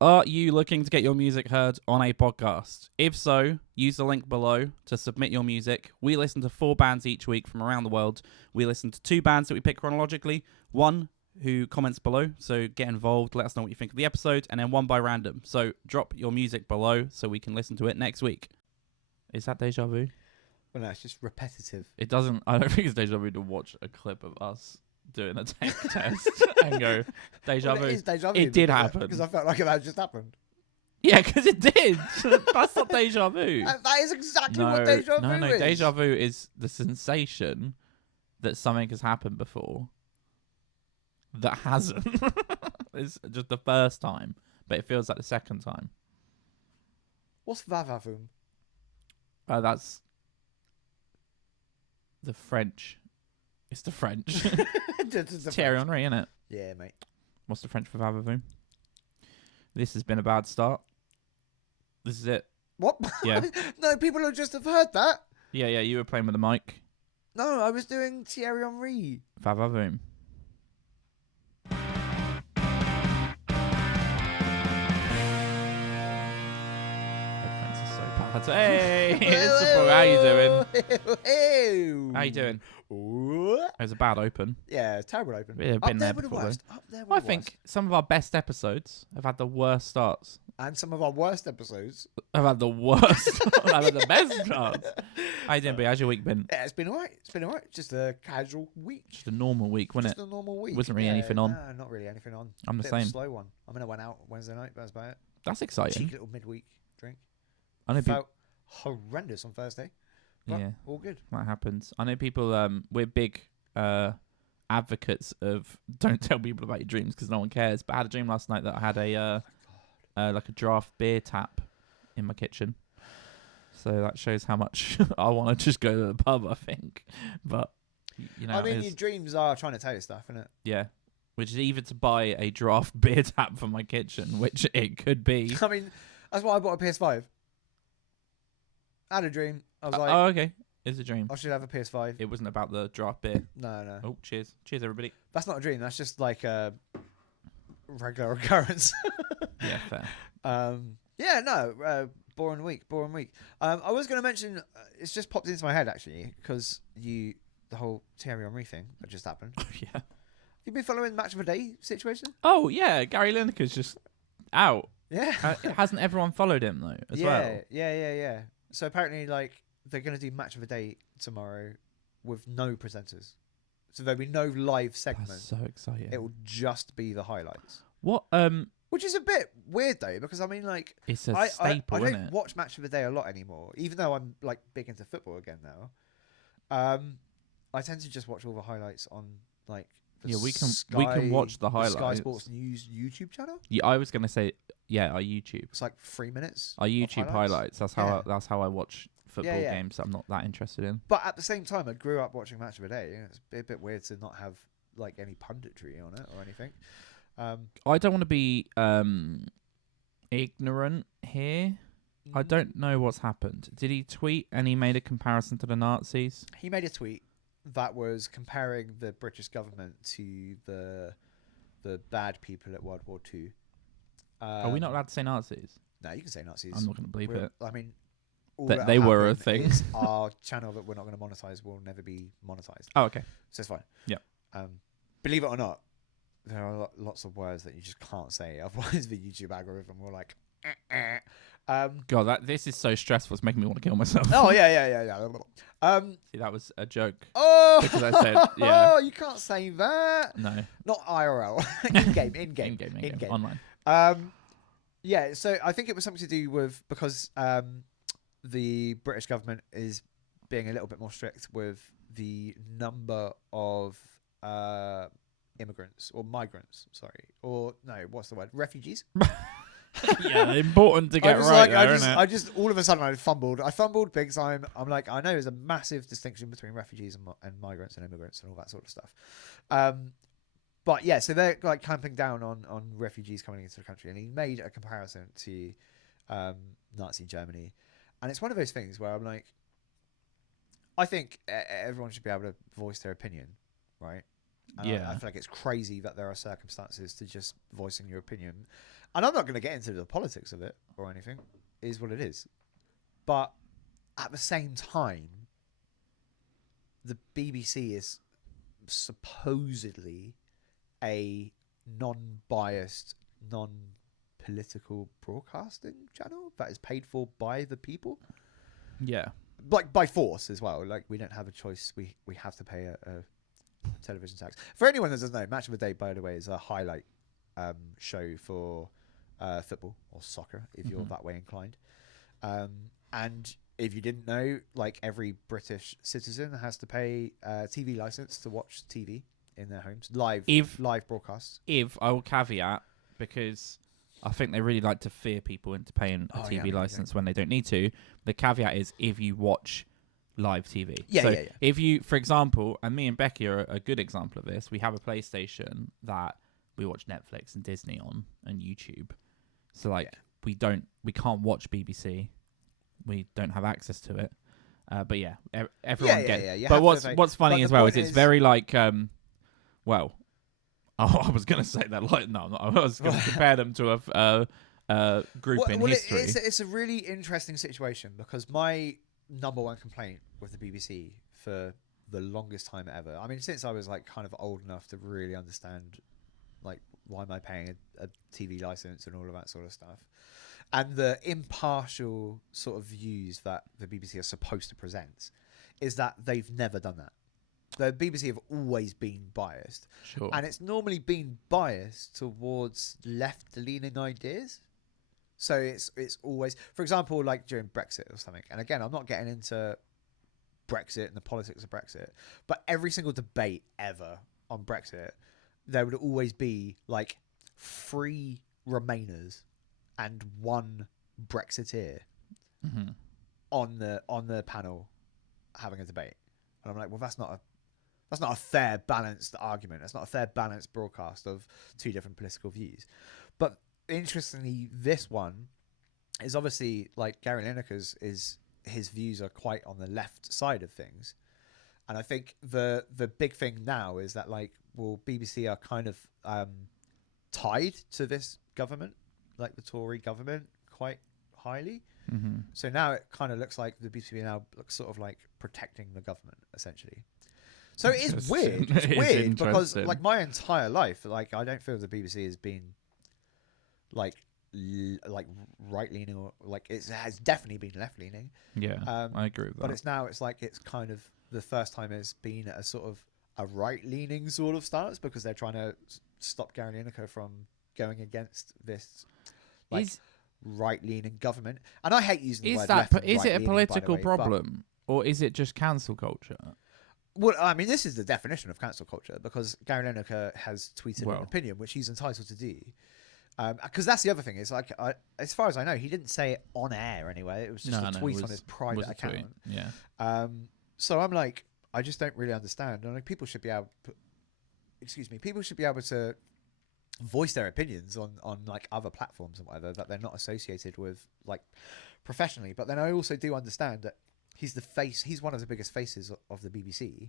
Are you looking to get your music heard on a podcast? If so, use the link below to submit your music. We listen to 4 bands each week from around the world. We listen to 2 bands that we pick chronologically. One who comments below, so get involved, let us know what you think of the episode, and then one by random. So drop your music below so we can listen to it next week. Is that deja vu? Well, no, it's just repetitive. It doesn't. I don't think it's deja vu to watch a clip of us doing a tech test and go deja vu. It is deja vu. It did happen. Because I felt like it had just happened. Yeah, because it did. That's not deja vu. That is exactly what deja vu is. No. Deja vu is the sensation that something has happened before that hasn't. It's just the first time, but it feels like the second time. What's vavavoom? That's the French. It's the French. It's Thierry Henry, isn't it? Yeah, mate. What's the French for vavavoom? This has been a bad start. This is it. What? Yeah. No, people will just have heard that. Yeah, you were playing with the mic. No, I was doing Thierry Henry. Vavavoom. Headphones are so bad. Hey, it's the boy. How you doing? How you doing? It was a bad open. Yeah, it's terrible open. Yeah, Up been there there with the before, worst. Up there with I the think worst. some of our best episodes have had the worst starts. And some of our worst episodes. I've had the worst. I've had the best starts. How you doing, B? How's your week been? Yeah, it's been alright. It's been alright. Just a casual week. Just a normal week, wasn't Just it? a normal week. Wasn't really anything on. No, not really anything on. I'm the Bit of a same. slow one. I mean, I went out Wednesday night. That's about it. That's exciting. Cheeky little midweek drink. I know people. Felt horrendous on Thursday. But Yeah, all good. that happens. I know people. We're big advocates of don't tell people about your dreams because no one cares. But I had a dream last night that I had a like a draft beer tap in my kitchen. So that shows how much I want to just go to the pub, I think. But you know, I mean, your dreams are trying to tell you stuff, isn't it? yeah, which is either to buy a draft beer tap for my kitchen, which it could be. I mean, that's why I bought a PS5. I had a dream. I was like, Oh, okay, it's a dream. I should have a PS5. It wasn't about the draft beer. No. Oh, cheers, everybody. That's not a dream. That's just like a regular occurrence. Yeah, fair. Yeah, no. Boring week. I was going to mention, it's just popped into my head actually, because the whole Thierry Henry thing that just happened. Yeah. You been following Match of the Day situation? Oh yeah, Gary Lineker's just out. Yeah. Hasn't everyone followed him though as well? Yeah. So apparently, like, they're going to do Match of the Day tomorrow with no presenters. So there'll be no live segment. That's so exciting. It will just be the highlights. What Which is a bit weird though, because I mean, like, it's a I staple, isn't don't it? watch Match of the Day a lot anymore, even though I'm like big into football again now. I tend to just watch all the highlights on like the We can watch the highlights. Sky Sports News YouTube channel. Yeah, I was gonna say our YouTube. It's like 3 minutes. Our YouTube highlights. That's how Yeah. I watch football games that I'm not that interested in. But at the same time, I grew up watching Match of the Day. It's a bit weird to not have like any punditry on it or anything. I don't want to be ignorant here. I don't know what's happened. Did he tweet and he made a comparison to the Nazis? He made a tweet that was comparing the British government to the bad people at World War II. Are we not allowed to say Nazis? No, you can say Nazis. I'm not going to believe it. I mean, That they were a thing. Is our channel that we're not going to monetize will never be monetized. Oh, okay. So it's fine. Yeah. Believe it or not, there are lots of words that you just can't say. Otherwise, the YouTube algorithm will like. God, this is so stressful. It's making me want to kill myself. Oh yeah. See, that was a joke. Oh, Because I said, yeah. Oh, you can't say that. No. Not IRL. in game. Online. Yeah. So I think it was something to do with because the British government is being a little bit more strict with the number of immigrants or migrants. Sorry, or no, what's the word? Refugees. Yeah, important to get right there, isn't it? I just all of a sudden I fumbled big time. I'm like, I know there's a massive distinction between refugees and migrants and immigrants and all that sort of stuff. But yeah, so they're like clamping down on refugees coming into the country, and he made a comparison to Nazi Germany, and it's one of those things where I'm like, I think everyone should be able to voice their opinion, right? And yeah. I feel like it's crazy that there are circumstances to just voicing your opinion. and I'm not going to get into the politics of it or anything. It is what it is. But at the same time, the BBC is supposedly a non-biased, non-political broadcasting channel that is paid for by the people. Yeah. Like by force as well. Like we don't have a choice. We have to pay a television tax. For anyone that doesn't know, Match of the Day, by the way, is a highlight show for football or soccer, if you're that way inclined. And if you didn't know, like every British citizen has to pay a TV license to watch TV in their homes, live broadcasts. I will caveat, because I think they really like to fear people into paying a TV license when they don't need to. The caveat is if you watch live TV. If you, for example, and me and Becky are a good example of this, we have a PlayStation that we watch Netflix and Disney on and YouTube. So we can't watch BBC. We don't have access to it. But yeah, everyone gets. But what's funny as well is it's very like well, I was going to say that like no, I was going to compare them to a group in history. It's a really interesting situation because my number one complaint with the BBC for the longest time ever, I mean, since I was like kind of old enough to really understand like why am I paying a TV license and all of that sort of stuff, and the impartial sort of views that the BBC are supposed to present, is that they've never done that. The BBC have always been biased. Sure. And it's normally been biased towards left-leaning ideas. So it's always, for example, like during Brexit or something. And again, I'm not getting into Brexit and the politics of Brexit, but every single debate ever on Brexit, there would always be like 3 Remainers and 1 Brexiteer on the panel having a debate. And I'm like, well, that's not a fair, balanced argument. That's not a fair, balanced broadcast of 2 different political views. But interestingly, this one is obviously like Gary Lineker's his views are quite on the left side of things. And I think the big thing now is that like, well, BBC are kind of tied to this government, like the Tory government, quite highly. So now it kind of looks like the BBC now looks sort of like protecting the government, essentially. So it is weird. It's weird because like my entire life, like I don't feel the BBC has been like right leaning or like it has definitely been left leaning. Yeah, I agree with that. But it's like it's kind of the first time it's been a sort of a right leaning sort of stance because they're trying to stop Gary Lineker from going against this like right-leaning government. And I hate using the word left and is it a political way, problem or is it just cancel culture? Well, I mean, this is the definition of cancel culture because Gary Lineker has tweeted an opinion, which he's entitled to do. Because that's the other thing. Is like, as far as I know, he didn't say it on air anyway. It was just a tweet on his private account. Yeah. So I'm like, I just don't really understand. And like, people should be able to voice their opinions on like other platforms and whatever that they're not associated with like professionally. But then I also do understand that he's one of the biggest faces of the BBC,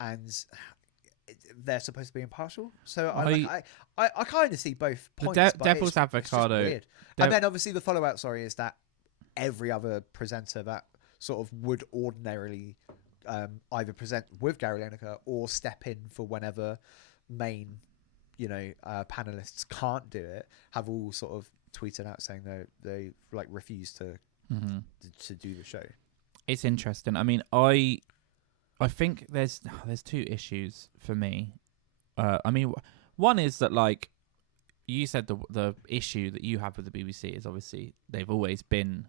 and they're supposed to be impartial. So I kind of see both points. The devil's avocado. And then obviously the follow out, is that every other presenter that sort of would ordinarily either present with Gary Lineker or step in for whenever main panelists can't do it, have all sort of tweeted out saying they like refuse to do the show. It's interesting. I mean, I think there's 2 issues for me. I mean, one is that like you said, the issue that you have with the BBC is obviously they've always been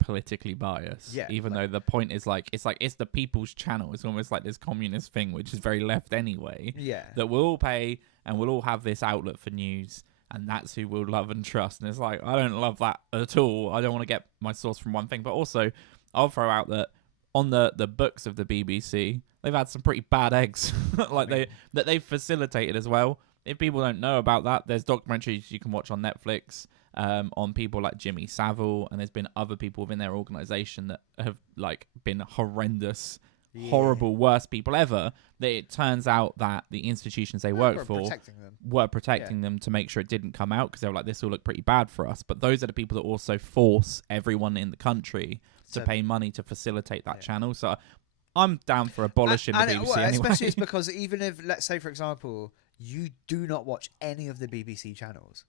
politically biased. Yeah, even though the point is like it's the people's channel. It's almost like this communist thing, which is very left anyway. Yeah, that we'll all pay and we'll all have this outlet for news, and that's who we'll love and trust. And it's like I don't love that at all. I don't want to get my source from one thing, but also I'll throw out that on the books of the BBC, they've had some pretty bad eggs, that they've facilitated as well. If people don't know about that, there's documentaries you can watch on Netflix on people like Jimmy Savile, and there's been other people within their organisation that have like been horrendous horrible, worst people ever, that it turns out that the institutions they work for were protecting them to make sure it didn't come out, because they were like, this will look pretty bad for us. But those are the people that also force everyone in the country to pay money to facilitate that channel. So I'm down for abolishing the BBC anyway. Especially it's because even if, let's say, for example, you do not watch any of the BBC channels,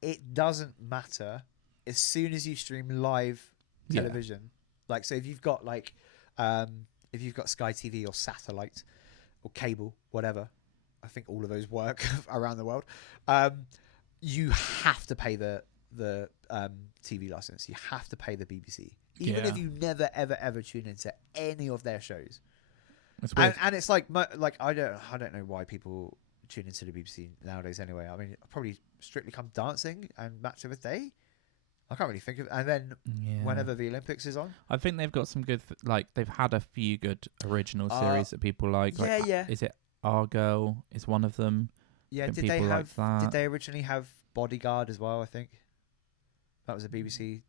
it doesn't matter as soon as you stream live television. Like, so if you've got like, if you've got Sky TV or satellite or cable, whatever, I think all of those work around the world. You have to pay the TV license. You have to pay the BBC, even if you never ever tune into any of their shows. That's weird. And it's like I don't know why people tune into the BBC nowadays. Anyway, I mean, probably Strictly Come Dancing and Match of the Day. I can't really think of, and then whenever the Olympics is on, I think they've got some good, like they've had a few good original series that people like. Is it Our Girl? Is one of them? Yeah. Did they have? Did they originally have Bodyguard as well? I think that was a BBC.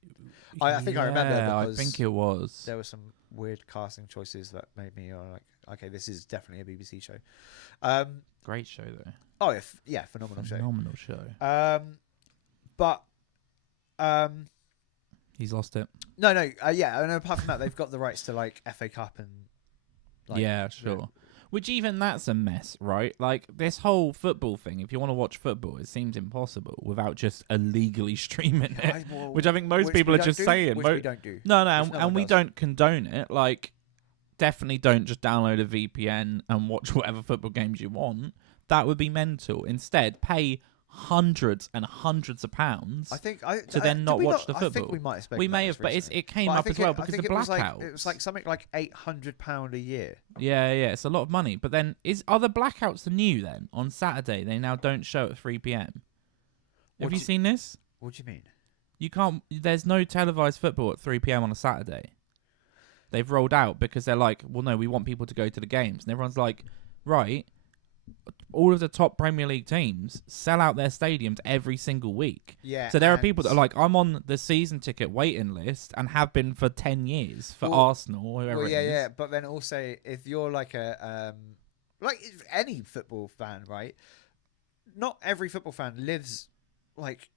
I think I remember. Because I think it was. There were some weird casting choices that made me like, okay, this is definitely a BBC show. Great show though. Oh yeah, phenomenal show. Phenomenal show. But. He's lost it. No, and apart from that, they've got the rights to like FA Cup and. Like, yeah, sure. Which even that's a mess, right? Like this whole football thing. If you want to watch football, it seems impossible without just illegally streaming it. Which I think most people are just saying. Which we don't do. No, and we don't condone it. Like, definitely don't just download a VPN and watch whatever football games you want. That would be mental. Instead, pay hundreds and hundreds of pounds to then not watch the football. I think we might have spoken We may have, but it came up as well because of blackouts. It was like something like £800 a year. Yeah, it's a lot of money. But then, are the blackouts the new then? On Saturday, they now don't show at 3 p.m. Have you seen this? What do you mean? You can't. There's no televised football at 3 p.m. on a Saturday. They've rolled out because they're like, well, no, we want people to go to the games, and everyone's like, right. All of the top Premier League teams sell out their stadiums every single week. Yeah. So there are people that are like, I'm on the season ticket waiting list and have been for 10 years for Arsenal or whoever it is. Yeah. But then also, if you're like like any football fan, right? Not every football fan lives like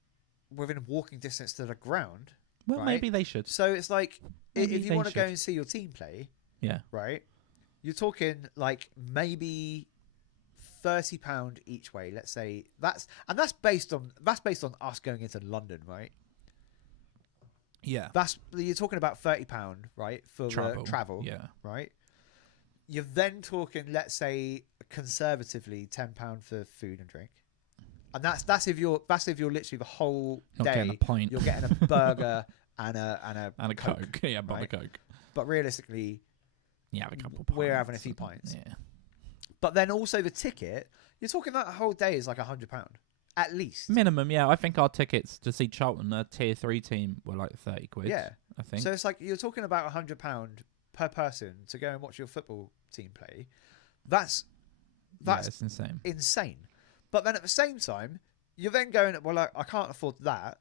within walking distance to the ground. Well, right? maybe they should. So it's like, if you want to go and see your team play, right? You're talking like maybe £30 each way. Let's say that's based on us going into London, right? Yeah. You're talking about £30, right, for travel, right? You're then talking, let's say, conservatively £10 for food and drink, and that's if you're literally the whole Not day getting a pint. you're getting a burger and a Coke. Yeah, but right? a Coke. But realistically, have a couple pints. We're having a few pints. Yeah. But then also the ticket, you're talking that whole day is like £100 at least. Minimum, yeah. I think our tickets to see Charlton, a tier 3 team, were like 30 quid. Yeah. I think. So it's like you're talking about £100 per person to go and watch your football team play. That's it's insane. Insane. But then at the same time, you're then going, well, I can't afford that.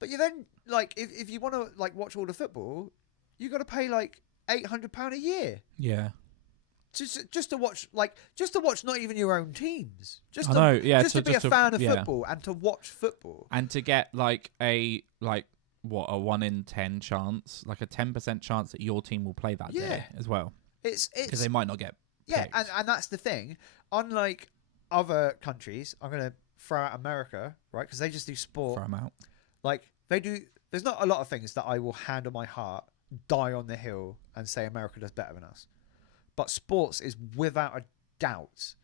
But you then, like, if you want to like watch all the football, you got to pay like £800 a year. Yeah. Just to watch not even your own teams. Just to be a fan of football and to watch football. And to get like a 1 in 10 chance, like a 10% chance that your team will play that day as well. It's because they might not get picked. and that's the thing. Unlike other countries, I'm gonna throw out America, right? Because they just do sport. Throw them out. Like they do. There's not a lot of things that I will hand on my heart, die on the hill, and say America does better than us. But sports is without a doubt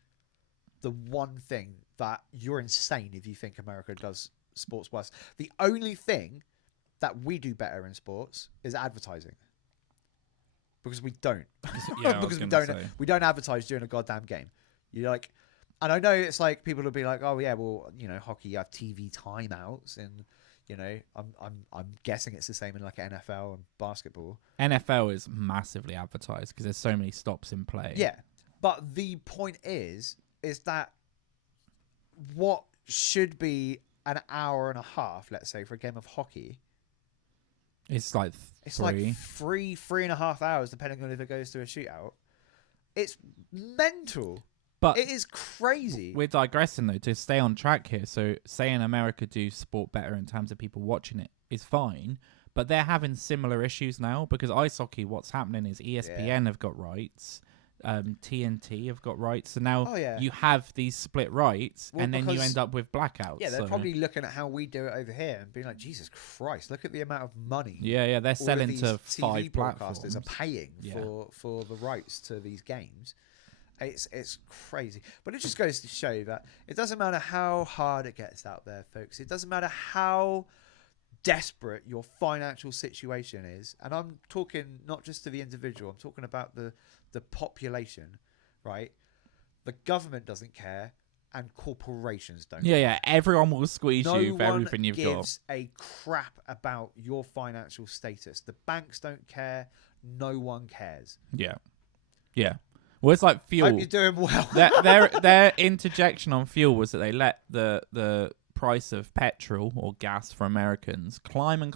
the one thing that you're insane if you think America does sports worse. The only thing that we do better in sports is advertising. Because we don't. Because we don't advertise during a goddamn game. You're like, and I know it's like people will be like, oh yeah, well, you know, hockey, you have TV timeouts, and you know, I'm guessing it's the same in like NFL and basketball. NFL is massively advertised because there's so many stops in play. Yeah, but the point is that what should be an hour and a half, let's say, for a game of hockey, It's like It's three. like 3.5 hours, depending on if it goes to a shootout. It's mental. But It is crazy. we're digressing though to stay on track here. So saying America do sport better in terms of people watching it is fine, but they're having similar issues now because ice hockey. What's happening is ESPN have got rights, TNT have got rights. So now you have these split rights, and then you end up with blackouts. Yeah, they're probably looking at how we do it over here and being like, Jesus Christ, look at the amount of money. Yeah, they're selling to TV 5 platforms. Broadcasters are paying for the rights to these games. It's crazy. But it just goes to show that it doesn't matter how hard it gets out there, folks. It doesn't matter how desperate your financial situation is. And I'm talking not just to the individual. I'm talking about the population, right? The government doesn't care and corporations don't care. Yeah. Everyone will squeeze you for everything you've got. No one gives a crap about your financial status. The banks don't care. No one cares. Yeah. Well, it's like fuel. Hope you're doing well. their interjection on fuel was that they let the price of petrol or gas for Americans climb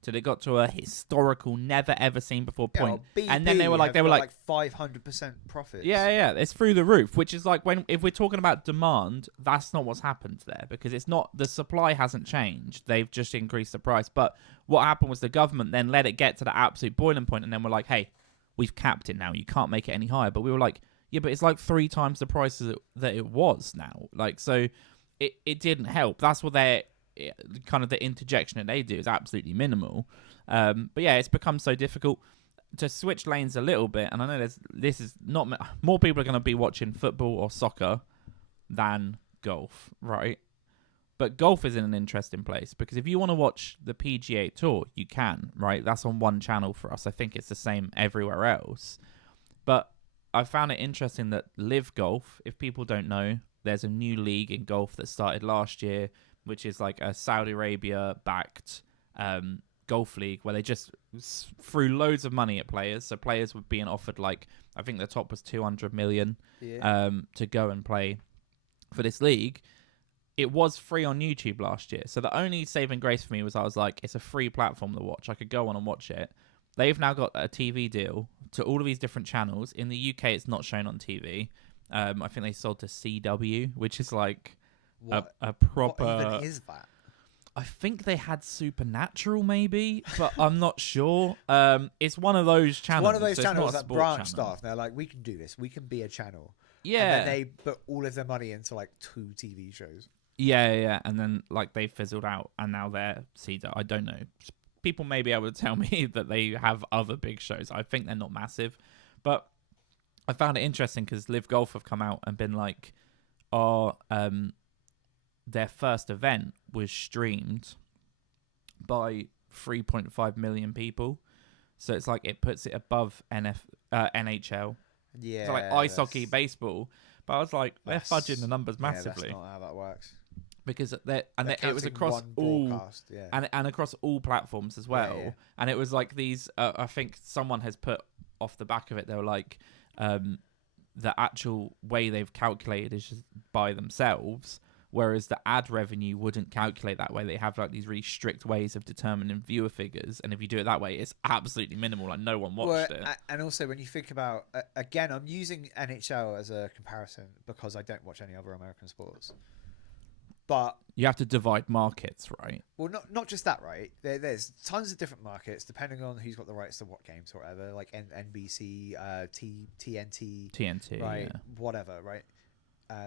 till it got to a historical, never ever seen before point. BP and then they were like 500% profits. Yeah, it's through the roof. Which is like if we're talking about demand, that's not what's happened there because it's not the supply hasn't changed. They've just increased the price. But what happened was the government then let it get to the absolute boiling point, and then we're like, hey, we've capped it now. You can't make it any higher. But we were like, yeah, but it's like 3 times the price that it was now. Like, so it didn't help. That's what they're kind of the interjection that they do is absolutely minimal. But yeah, it's become so difficult to switch lanes a little bit. And I know this is not more people are going to be watching football or soccer than golf, right? But golf is in an interesting place because if you want to watch the PGA Tour, you can, right? That's on one channel for us. I think it's the same everywhere else. But I found it interesting that Live Golf, if people don't know, there's a new league in golf that started last year, which is like a Saudi Arabia-backed golf league where they just threw loads of money at players. So players were being offered like, I think the top was 200 million to go and play for this league. It was free on YouTube last year. So the only saving grace for me was I was like, it's a free platform to watch. I could go on and watch it. They've now got a TV deal to all of these different channels. In the UK, it's not shown on TV. I think they sold to CW, which is like a proper... What even is that? I think they had Supernatural, maybe, but I'm not sure. It's one of those channels. One of those channels that branched off. They're like, we can do this. We can be a channel. Yeah. And then they put all of their money into like 2 TV shows. Yeah. And then like they fizzled out and now they're CW. I don't know. People may be able to tell me that they have other big shows. I think they're not massive. But I found it interesting because Live Golf have come out and been like, their first event was streamed by 3.5 million people. So it's like it puts it above NHL. Yeah. So like ice hockey, baseball. But I was like, they're fudging the numbers massively. Yeah, that's not how that works. Because it was across all and across all platforms as well. Yeah. And it was like these. I think someone has put off the back of it. They were like, the actual way they've calculated is just by themselves, whereas the ad revenue wouldn't calculate that way. They have like these really strict ways of determining viewer figures, and if you do it that way, it's absolutely minimal. Like no one watched it. And also, when you think about again, I'm using NHL as a comparison because I don't watch any other American sports. But you have to divide markets, right? Well, not just that, right? There's tons of different markets depending on who's got the rights to what games or whatever, like NBC, TNT, right? Yeah. Whatever, right?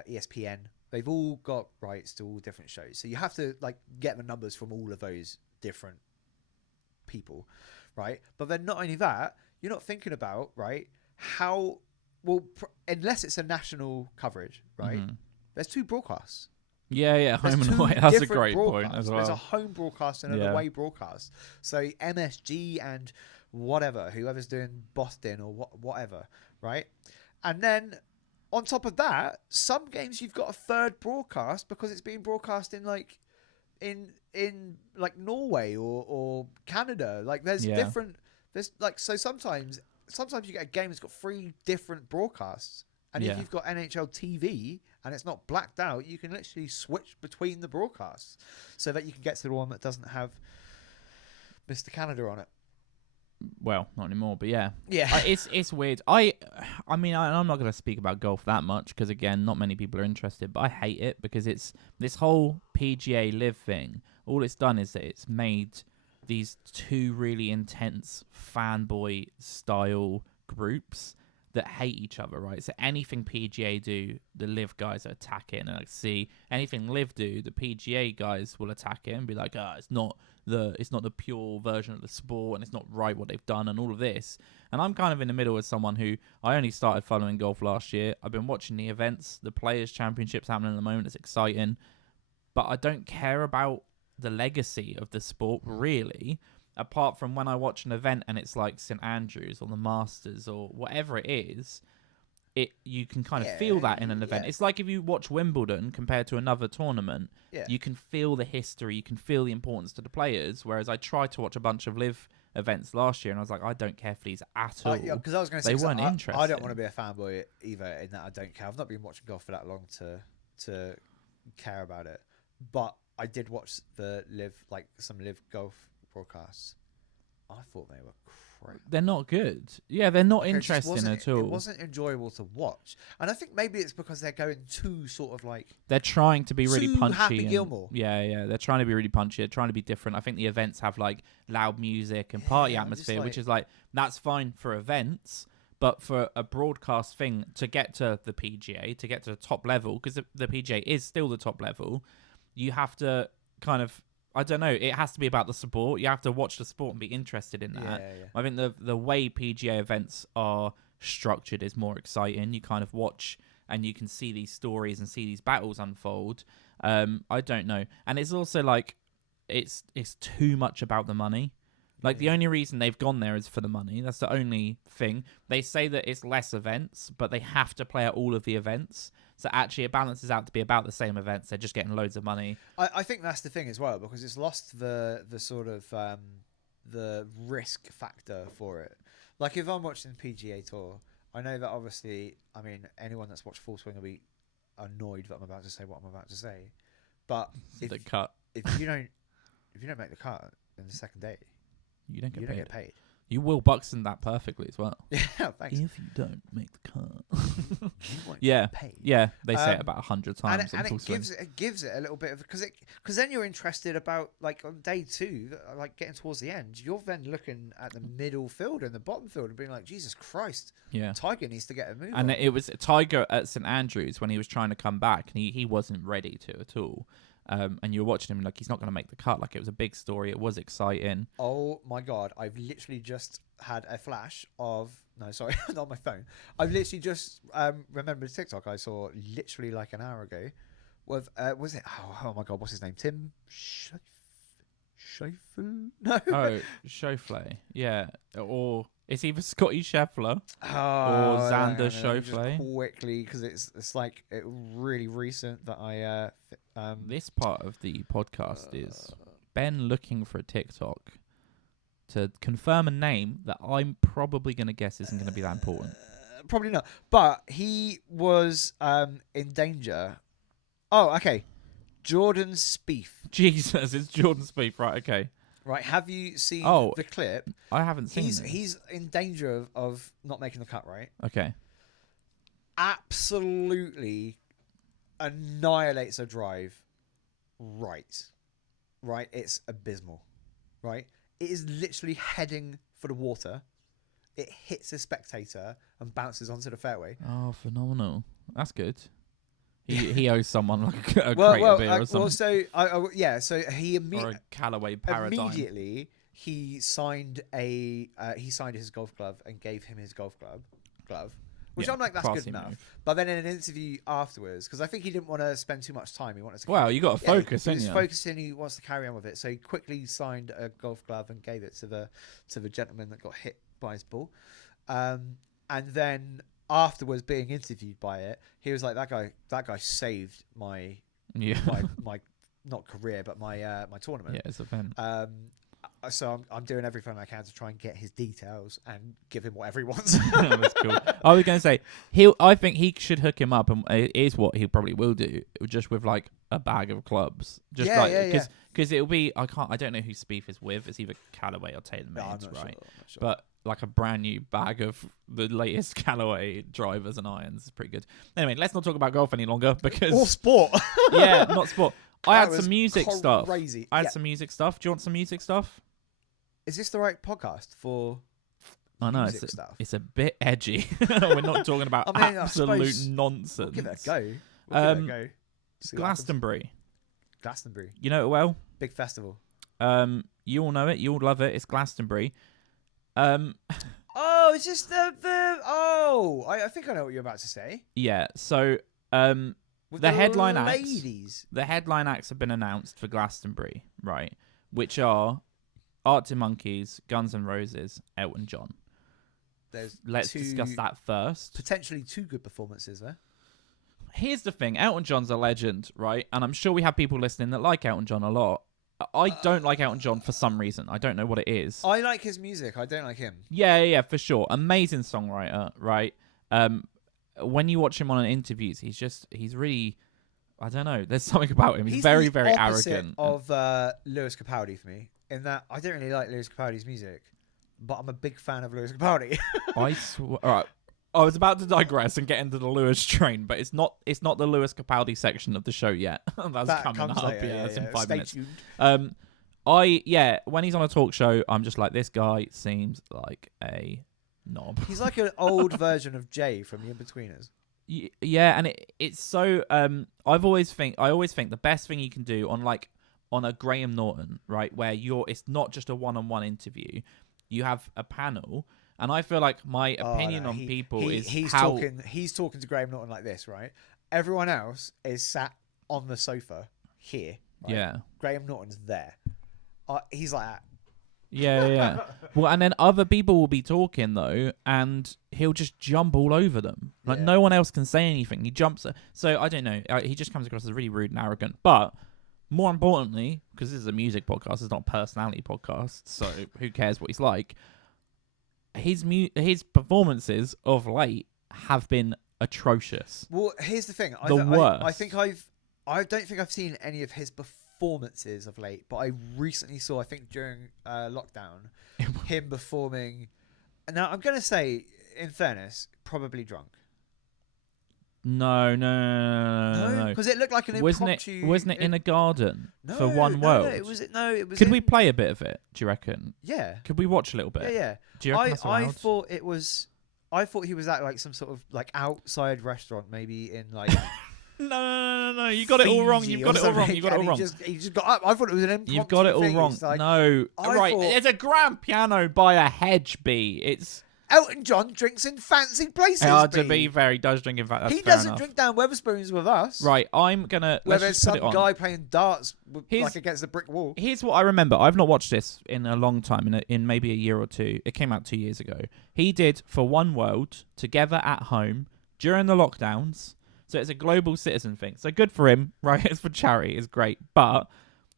ESPN. They've all got rights to all different shows, so you have to like get the numbers from all of those different people, right? But then not only that, you're not thinking about how unless it's a national coverage, right? Mm-hmm. There's 2 broadcasts. Yeah, home and away. That's a great point as well. There's a home broadcast and an away broadcast. So MSG and whatever, whoever's doing Boston or whatever, right? And then on top of that, some games you've got a third broadcast because it's being broadcast in like Norway or Canada. Like there's different. There's like so sometimes you get a game that's got 3 different broadcasts. And if you've got NHL TV and it's not blacked out, you can literally switch between the broadcasts so that you can get to the one that doesn't have Mr. Canada on it. Well, not anymore, but yeah. Yeah. It's weird. I'm not going to speak about golf that much because, again, not many people are interested, but I hate it because it's this whole PGA Live thing. All it's done is that it's made these two really intense fanboy style groups that hate each other, right? So anything PGA do, the Live guys are attacking, and like, see anything Live do, the PGA guys will attack it and be like, it's not the pure version of the sport, and it's not right what they've done, and all of this. And I'm kind of in the middle as someone who I only started following golf last year. I've been watching the events, the Players Championships happening at the moment. It's exciting, but I don't care about the legacy of the sport really. Apart from when I watch an event and it's like St Andrews or the Masters or whatever it is, you can kind of feel that in an event. It's like if you watch Wimbledon compared to another tournament, you can feel the history, you can feel the importance to the players. Whereas I tried to watch a bunch of Live events last year and I was like, I don't care for these at all. Because I was going to say, they weren't interesting. I don't want to be a fanboy either in that I don't care. I've not been watching golf for that long to care about it. But I did watch some Live golf broadcasts. I thought they were crap. They're not good. Yeah, they're not interesting at all. It wasn't enjoyable to watch, and I think maybe it's because they're going too sort of like they're trying to be really punchy. Happy Gilmore. Yeah, they're trying to be really punchy. They're trying to be different. I think the events have like loud music and party atmosphere, which is like that's fine for events. But for a broadcast thing to get to the PGA, to get to the top level, because the PGA is still the top level, you have to kind of, I don't know, it has to be about the sport. You have to watch the sport and be interested in that. Yeah. I think the way PGA events are structured is more exciting. You kind of watch and you can see these stories and see these battles unfold. I don't know. And it's also like, it's too much about the money. Like, the only reason they've gone there is for the money. That's the only thing. They say that it's less events, but they have to play at all of the events. So actually, it balances out to be about the same events. They're just getting loads of money. I think that's the thing as well, because it's lost the sort of the risk factor for it. Like, if I'm watching PGA Tour, I know that obviously, I mean, anyone that's watched Full Swing will be annoyed that I'm about to say what I'm about to say. But if you don't make the cut in the second day, you don't get paid. You Will Buxton that perfectly as well. Yeah, thanks. If you don't make the cut. You won't get paid. Yeah, they say it about 100 times. And it gives it a little bit of, because then you're interested about, like, on day two, like getting towards the end, you're then looking at the middle field and the bottom field and being like, Jesus Christ, Tiger needs to get a move and on. It was Tiger at St Andrews when he was trying to come back, and he wasn't ready to at all. And you were watching him like he's not going to make the cut. Like, it was a big story. It was exciting. Oh my God. I've literally just had a flash of, no, sorry, not on my phone. I've literally just remembered a TikTok I saw literally like an hour ago with, was it, oh my God, what's his name? Tim Scheffler? No. Oh, Schauffele. Yeah. Or it's either Scotty Scheffler or Xander Schauffele. Quickly, because it's like really recent that I... this part of the podcast is Ben looking for a TikTok to confirm a name that I'm probably going to guess isn't going to be that important. Probably not. But he was in danger. Oh, okay. Jordan Spieth. Jesus, it's Jordan Spieth. Right, okay. Right, have you seen the clip? I haven't seen it. He's in danger of not making the cut, right? Okay. Absolutely annihilates a drive. Right, it's abysmal. Right, it is literally heading for the water. It hits a spectator and bounces onto the fairway. Oh, phenomenal! That's good. He owes someone like a crate of beer or something. Well, so he or a Callaway Paradigm. Immediately he signed his golf glove and gave him his golf glove. Which I'm like, that's good enough. But then in an interview afterwards, because I think he didn't want to spend too much time. He wanted to. Well, you got to focus, he was focusing. He wants to carry on with it, so he quickly signed a golf glove and gave it to the gentleman that got hit by his ball. And then afterwards, being interviewed by it, he was like, "That guy saved my not career, but my tournament." Yeah, it's a event. So I'm doing everything I can to try and get his details and give him whatever he wants. That's cool. I was going to say, I think he should hook him up, and it is what he probably will do, just with like a bag of clubs. Just because it'll be I don't know who Spieth is with. It's either Callaway or TaylorMade, No, I'm not right? sure. But like a brand new bag of the latest Callaway drivers and irons is pretty good. Anyway, let's not talk about golf any longer because or sport. yeah, not sport. I That had some music was stuff. crazy. I had some music stuff. Do you want some music stuff? Is this the right podcast for I know music stuff? It's a bit edgy. We're not talking about I mean, absolute nonsense. We'll give it a go. We'll give it a go. See what Glastonbury. happens. Glastonbury. You know it well. Big festival. You all know it. You all love it. It's Glastonbury. Oh, it's just I think I know what you're about to say. Yeah. So With the headline ladies. The headline acts have been announced for Glastonbury, right? Which are Arctic Monkeys, Guns N' Roses, Elton John. Let's discuss that first. Potentially 2 good performances there. Here's the thing. Elton John's a legend, right? And I'm sure we have people listening that like Elton John a lot. I don't like Elton John for some reason. I don't know what it is. I like his music. I don't like him. Yeah, for sure. Amazing songwriter, right? When you watch him on interviews, he's really, I don't know. There's something about him. He's very, very arrogant. Of Lewis Capaldi for me, in that I don't really like Lewis Capaldi's music, but I'm a big fan of Lewis Capaldi. I swear. All right. I was about to digress and get into the Lewis train, but it's not the Lewis Capaldi section of the show yet. That's coming up. Later, yeah, that's in 5 minutes. Tuned. When he's on a talk show, I'm just like, this guy seems like a knob. He's like an old version of Jay from The In-Betweeners. Yeah, and it's so. I always think the best thing you can do on a Graham Norton, right, where it's not just a one-on-one interview, you have a panel. And I feel like my opinion on people is he's how... He's talking to Graham Norton like this, right? Everyone else is sat on the sofa here. Right? Yeah. Graham Norton's there. He's like that. Yeah. Well, and then other people will be talking, though, and he'll just jump all over them. Like, no one else can say anything. He jumps... So, I don't know. He just comes across as really rude and arrogant. But, more importantly, because this is a music podcast, it's not a personality podcast, so who cares what he's like... His performances of late have been atrocious. Well, here's the thing. Worst. I don't think I've seen any of his performances of late, but I recently saw, I think during lockdown, him performing. Now, I'm going to say, in fairness, probably drunk. No. Because it looked like an impromptu... Wasn't it in a garden for One No, World? it was. Could we play a bit of it, do you reckon? Yeah. Could we watch a little bit? Yeah. Do you reckon that's allowed? I thought he was at like some sort of like outside restaurant, maybe in like... No. You got it all wrong. You've got it all wrong. You got it all wrong. He just got up. I thought it was an impromptu You've got it all thing. wrong. Like, no. Right. There's a grand piano by a hedge bee. It's... Elton John drinks in fancy places. To be fair, he does drink in fact. He doesn't drink down Wetherspoons with us. Right, I'm gonna. Where there's some guy playing darts like against the brick wall. Here's what I remember. I've not watched this in a long time, in maybe a year or two. It came out 2 years ago. He did For One World together at home during the lockdowns. So it's a global citizen thing. So good for him, right? It's for charity. It's great, but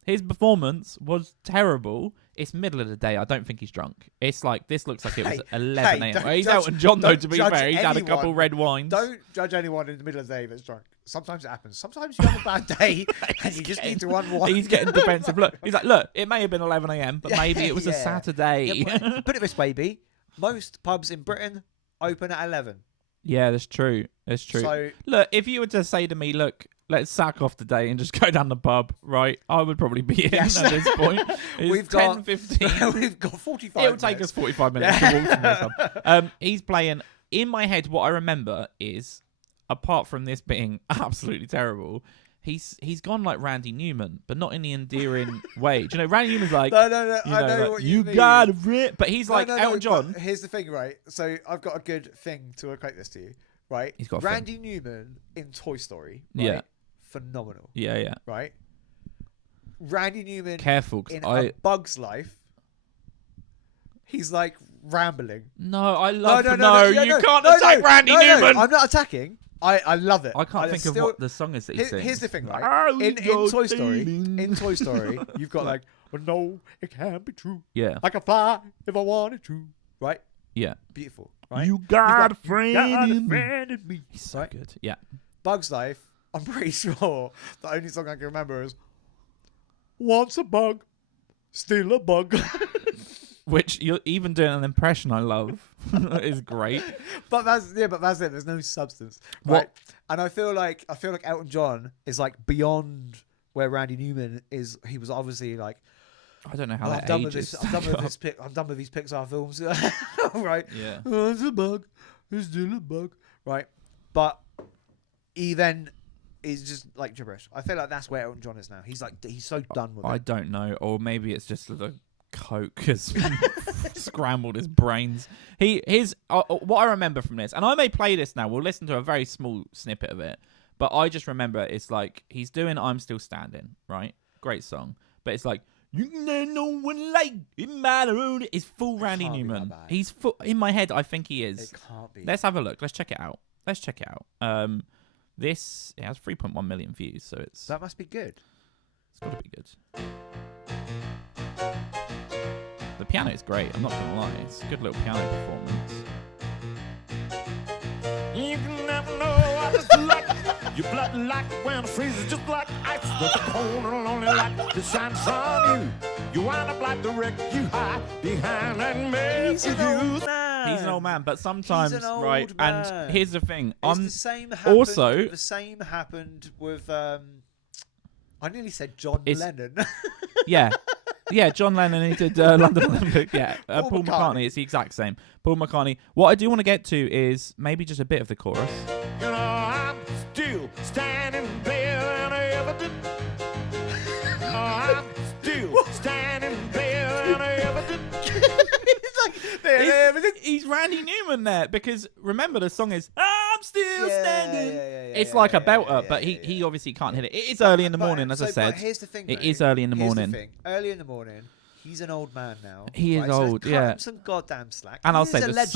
his performance was terrible. It's middle of the day. I don't think he's drunk. It's like, this looks like it was 11 a.m. He's Elton John, though, to be fair. He's had a couple red wines. Don't judge anyone in the middle of the day that's drunk. Sometimes it happens. Sometimes you have a bad day and you just need to unwind. He's getting defensive. He's like, look, it may have been 11 a.m., but maybe it was a Saturday. Yeah, put it this way, B. Most pubs in Britain open at 11. Yeah, that's true. That's true. So, look, if you were to say to me, look, let's sack off today and just go down the pub, right? I would probably be in at this point. We've got 10:15. We've got 45 It'll minutes. take us 45 minutes to walk from this pub. He's playing... In my head, what I remember is, apart from this being absolutely terrible, he's gone like Randy Newman, but not in the endearing way. Do you know, Randy Newman's like... No, I know what you mean. Got a rip. But he's like Elton John. Here's the thing, right? So I've got a good thing to equate this to you. Right, he's got Randy Newman in Toy Story. Right? Yeah, phenomenal. Yeah. Right, Randy Newman. Careful, in A Bug's Life. He's like rambling. No, I love. No, you can't attack Randy Newman. I'm not attacking. I love it. I can't think of what the song is that he sings. Here's the thing, right? In Toy Story, you've got like, well, no, it can't be true. Yeah, I can fly if I wanted to. Right. Yeah. Beautiful. Right? You got a friend in me. He's so good. Yeah. Bug's Life, I'm pretty sure the only song I can remember is "Once a bug, still a bug." Which you're even doing an impression I love is great. But that's it. There's no substance, right? What? And I feel like Elton John is like beyond where Randy Newman is. He was obviously like, I don't know how "Oh, that ages. I'm done with these Pixar films, right? Yeah. Oh, it's a bug, it's still a bug, right? But he then is just like gibberish. I feel like that's where Elton John is now. He's so done with I it. don't know, or maybe it's just the coke has scrambled his brains. What I remember from this, and I may play this now. We'll listen to a very small snippet of it, but I just remember it's like he's doing "I'm Still Standing," right? Great song, but it's like you know one like it matter. It's full Randy can't be Newman. that bad. He's full in my head. I think he is. It can't be. Let's have a look. Let's check it out. This it has 3.1 million views, so That must be good. it's got to be good. The piano is great, I'm not going to lie. It's a good little piano performance. You can never know what it's like. Your blood like when it freezes just like ice. There's a corner lonely light that shines from you. You wind up like the wreck you hide behind that man. He's an old man. He's an old man, but sometimes, He's an old right, man. and here's the thing. The same happened, also- the same happened with I nearly said John It's- Lennon. Yeah, John Lennon, he did London Olympic. Yeah, Paul Paul McCartney, it's the exact same. Paul McCartney. What I do want to get to is maybe just a bit of the chorus. You know, I'm still standing there and I ever did. No, I'm still standing there and I ever did. He's Randy Newman there, because remember the song is "I'm Still Standing." It's yeah, like a yeah, belter, yeah, but yeah, he obviously can't hit it. It is early in the morning, as I said. But here's the thing. It though. is early in the Here's morning. thing. Early in the morning. He's an old man now. He is right? So old, cut yeah. him some goddamn slack. And He I'll is say a the legend.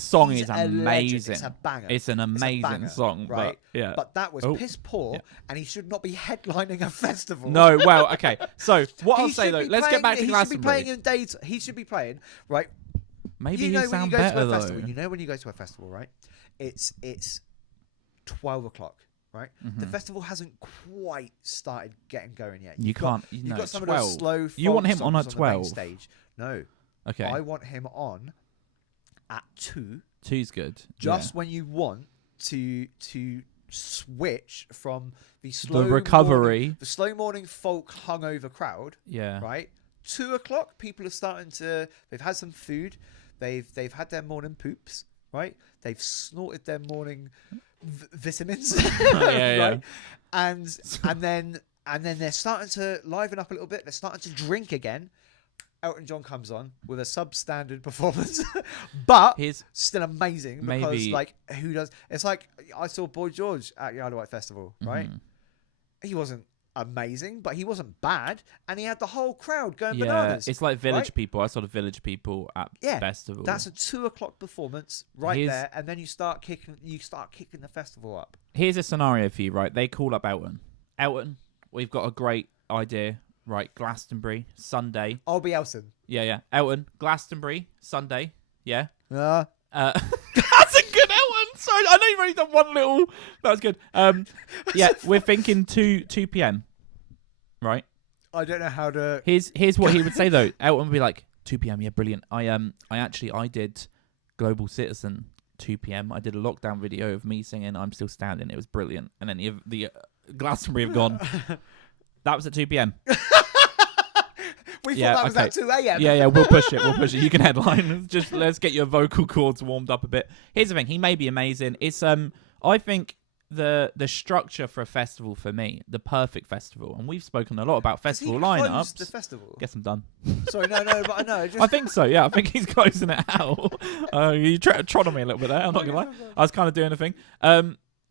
song He's is a legend. amazing. It's a banger. It's an It's a amazing banger, song, right? But yeah. But that was Oh, piss poor, yeah. and he should not be headlining a festival. No, well, okay. So what He I'll say should though, be let's playing- get back to He should be playing Glastonbury. in days. He should be playing right. Maybe You he'll know when you sound go to better a though. festival. You know when you go to a festival, right? It's 12 o'clock. Right, the festival hasn't quite started getting going yet. You can't. You've No, got some 12. of those slow. You want folk him on at songs the main 12? stage. No, Okay, I want him on at 2. two's good. Just when you want to switch from the slow recovery. the slow morning folk hungover crowd, Yeah. right? 2 o'clock, people are starting to. They've had some food, they've had their morning poops, right? They've snorted their morning vitamins, yeah. right? And then they're starting to liven up a little bit. They're starting to drink again. Elton John comes on with a substandard performance, but His still amazing because maybe- like who does? It's like I saw Boy George at the Isle of Wight Festival, right? Mhm. He wasn't amazing, but he wasn't bad, and he had the whole crowd going Yeah, bananas. it's like Village right? People. I saw the Village People at Yeah, festival. That's a 2 o'clock performance right Here's- there, and then you start kicking the festival up. Here's a scenario for you, right? They call up Elton. Elton, we've got a great idea, right? Glastonbury, Sunday. I'll be Elton. Yeah. Elton, Glastonbury, Sunday. Yeah. That's a good Elton. Sorry, I know you've only done one little. That was good. Yeah, we're thinking 2 p.m. Right. I don't know how to. Here's what he would say though. Elton would be like 2 p.m. Yeah, brilliant. I did Global Citizen 2 p.m. I did a lockdown video of me singing "I'm Still Standing." It was brilliant. And then the Glastonbury have gone. That was at 2 p.m. We Yeah, thought that was okay. at 2 a.m. Yeah, we'll push it. You can headline. Just let's get your vocal cords warmed up a bit. Here's the thing. He may be amazing. It's I think the structure for a festival for me, the perfect festival, and we've spoken a lot about Has he festival closed lineups. the festival. Guess I'm done. Sorry, no, but I know. Just... I think so. Yeah, I think he's closing it out. You trod on me a little bit there. I'm not gonna lie. I was kind of doing a thing.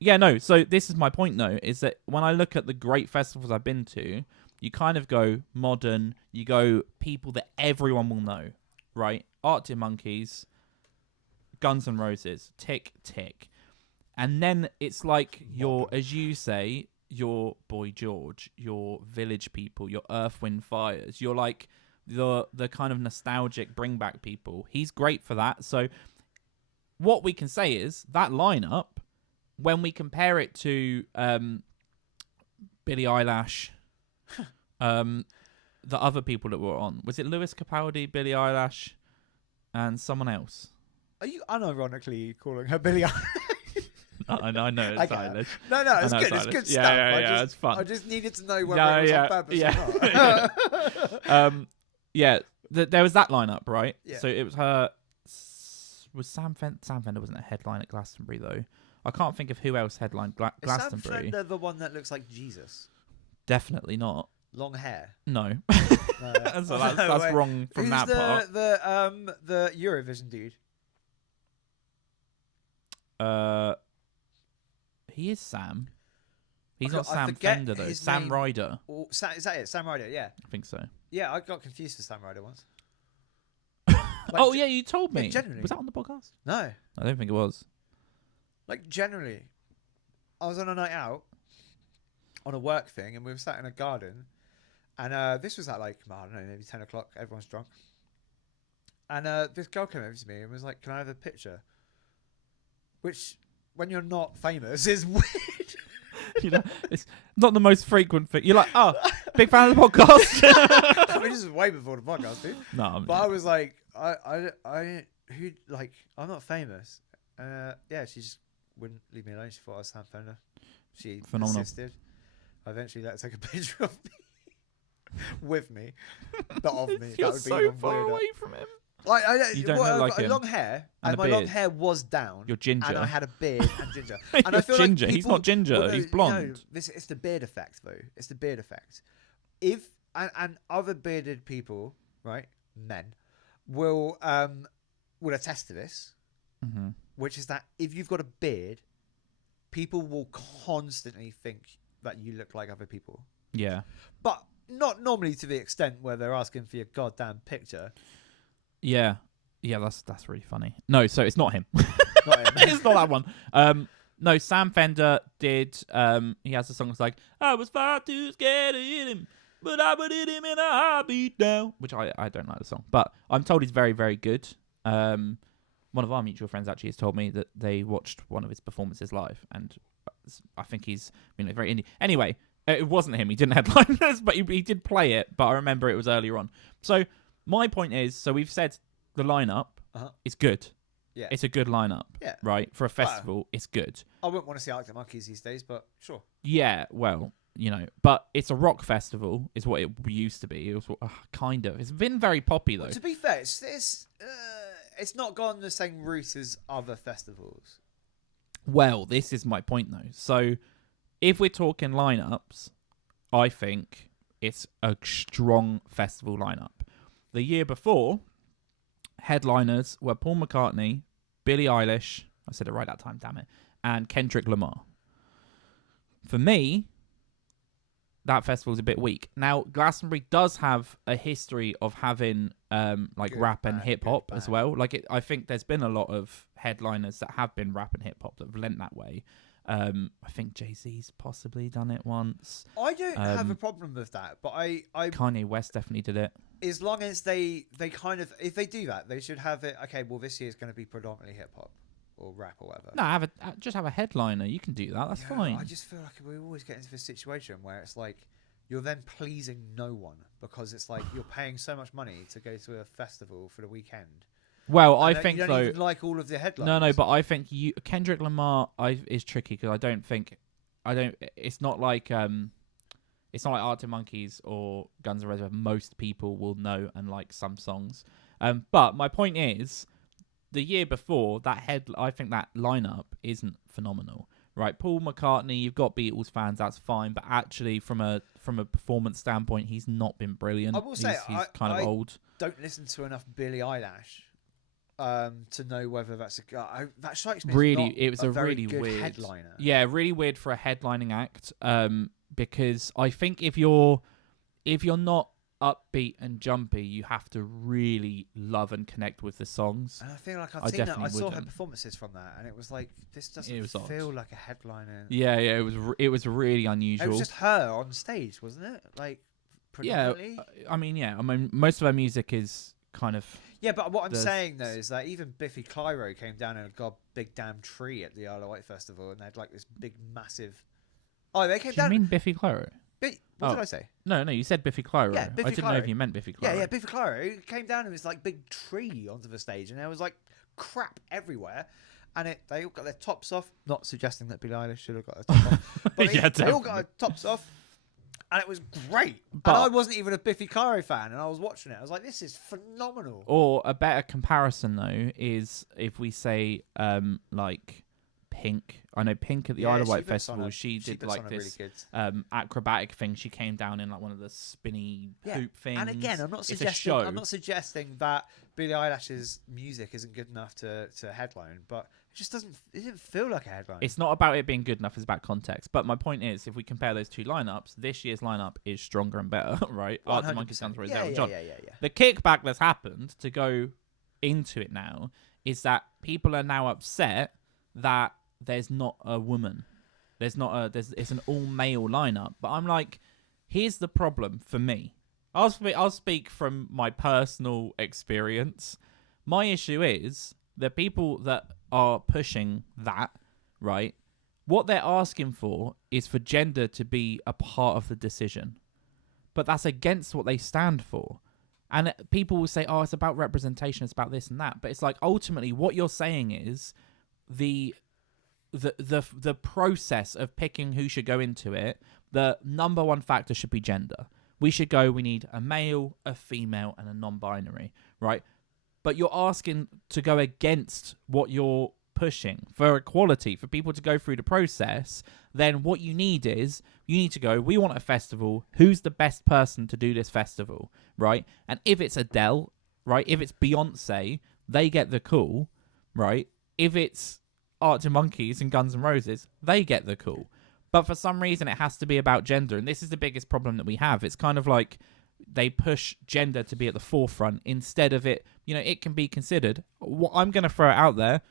Yeah, no. So this is my point though, is that when I look at the great festivals I've been to, you kind of go modern. You go people that everyone will know, right? Arctic Monkeys, Guns N' Roses, Tick Tick, and then it's like your, as you say, your Boy George, your Village People, your Earth, Wind, Fires. You're like the kind of nostalgic bring back people. He's great for that. So what we can say is that lineup, when we compare it to Billie Eilish. The other people that were on, was it Lewis Capaldi, Billie Eilish, and someone else? Are you unironically calling her Billie Eilish? I know it's Eilish. No, it's good. It's good stuff. Yeah, it's fun. I just needed to know whether it was on purpose or not. There was that lineup, right? Yeah. So it was her. Was Sam Fender wasn't a headline at Glastonbury though. I can't think of who else headlined Glastonbury. Is Sam Fender the one that looks like Jesus? Definitely not. Long hair. No. No. So that's wrong from that part. The Eurovision dude? He is Sam. He's I not Sam forget Fender though. his Sam name. Ryder. Is that it? Sam Ryder, yeah. I think so. Yeah, I got confused with Sam Ryder once. Oh yeah, you told me. generally. Was that on the podcast? No. I don't think it was. Like, generally. I was on a night out on a work thing, and we were sat in a garden. And this was at like, I don't know, maybe 10 o'clock. Everyone's drunk. And this girl came over to me and was like, "Can I have a picture?" Which, when you're not famous, is weird. You know, it's not the most frequent thing. You're like, oh, big fan of the podcast. I mean, this is way before the podcast, dude. No, But I was like, I'm not famous. Yeah, she just wouldn't leave me alone. She thought I was Sam Fender. She Phenomenal. insisted. I eventually let her take a picture of me. With me. Not of me. You're That would be so even far weirder. away from him. Like, You don't look like him. long hair, And and a my long beard. hair was down. You're ginger. And I had a beard and ginger. You're And I feel ginger. like He's not ginger. well, no, He's blonde. No, it's the beard effect, though. It's the beard effect. If and other bearded people, right, men, will attest to this, Mm-hmm. which is that if you've got a beard, people will constantly think that you look like other people. Yeah. But not normally to the extent where they're asking for your goddamn picture. Yeah. Yeah, that's really funny. No, so it's not him. Not him. It's not that one. No, Sam Fender did. He has a song that's like, "I was far too scared to hit him, but I would hit him in a heartbeat now," which I don't like the song, but I'm told he's very, very good. One of our mutual friends actually has told me that they watched one of his performances live, and I think he's very indie. Anyway, it wasn't him. He didn't headline us, but he did play it. But I remember it was earlier on. So my point is, so we've said the lineup is good. Yeah. It's a good lineup. Yeah. Right? For a festival, it's good. I wouldn't want to see Arctic Monkeys these days, but sure. Yeah, well, but it's a rock festival, is what it used to be. It was kind of. It's been very poppy, though. Well, to be fair, it's not gone the same route as other festivals. Well, this is my point, though. So, if we're talking lineups, I think it's a strong festival lineup. The year before, headliners were Paul McCartney, Billie Eilish, I said it right that time, damn it, and Kendrick Lamar. For me, that festival's a bit weak. Now, Glastonbury does have a history of having Good, rap and bad, hip good, hop bad. as well. I think there's been a lot of headliners that have been rap and hip hop that have lent that way. I think Jay-Z's possibly done it once. I don't have a problem with that, but I Kanye West definitely did it. as long as they kind of, if they do that, they should have it. Okay, well, this year is going to be predominantly hip hop or rap or whatever. No, just have a headliner. You can do that. That's fine. I just feel like we always get into this situation where it's like you're then pleasing no one because it's like you're paying so much money to go to a festival for the weekend. Well, And I then think you don't though. even like all of the headliners. No, but I think Kendrick Lamar is tricky because It's not like Arctic Monkeys or Guns N' Roses. Where most people will know and like some songs. But my point is, the year before I think that lineup isn't phenomenal. Right, Paul McCartney, you've got Beatles fans, that's fine, but actually from a performance standpoint, he's not been brilliant. I will say, he's kind of old. Don't listen to enough Billie Eilish to know whether that's that strikes me Really, as not it was a a very really good weird headliner. Yeah, really weird for a headlining act. Because I think if you're not upbeat and jumpy, you have to really love and connect with the songs. And I feel like I definitely I saw her wouldn't. performances from that, and it was like this It doesn't was odd. feel like a headliner. Yeah, it was really unusual. It was just her on stage, wasn't it? Like, predominantly. I mean, most of her music is kind of. Yeah, but what I'm the- saying though is that even Biffy Clyro came down and got a big damn tree at the Isle of Wight festival, and they had like this big, massive Oh, they came Do you down. mean Biffy Clyro? What did I say? No, you said Biffy Clyro. Yeah, Biffy I didn't know if Clyro. you meant Biffy Clyro. Yeah, Biffy Clyro came down and was like big tree onto the stage, and there was like crap everywhere. And they all got their tops off. Not suggesting that Billie Eilish should have got her top off. But Yeah, they all got their tops off. And it was great. But- and I wasn't even a Biffy Clyro fan. And I was watching it. I was like, this is phenomenal. Or a better comparison, though, is if we say, like, Pink. I know Pink at the Isle of Wight Festival, she did like this really acrobatic thing. She came down in like one of the spinny hoop things. And again, I'm not suggesting that Billie Eilish's music isn't good enough to headline, but it just didn't feel like a headline. It's not about it being good enough, it's about context. But my point is, if we compare those two lineups, this year's lineup is stronger and better, right? Arctic Monkeys, Guns N' Roses, Elton John. The kickback that's happened to go into it now is that people are now upset that there's not a woman. It's an all-male lineup. But I'm like, here's the problem for me. I'll speak from my personal experience. My issue is the people that are pushing that, right? What they're asking for is for gender to be a part of the decision. But that's against what they stand for. And people will say, oh, it's about representation, it's about this and that. But it's like, ultimately, what you're saying is the process of picking who should go into it, the number one factor should be gender. We need a male, a female, and a non-binary, right? But you're asking to go against what you're pushing for equality, for people to go through the process. Then what you need to go, we want a festival. Who's the best person to do this festival, right? And if it's Adele, right? If it's Beyonce, they get the call, right? If it's Arctic Monkeys and Guns N' Roses, they get the call. But for some reason, it has to be about gender. And this is the biggest problem that we have. It's kind of like they push gender to be at the forefront instead of it. It can be considered. I'm going to throw it out there.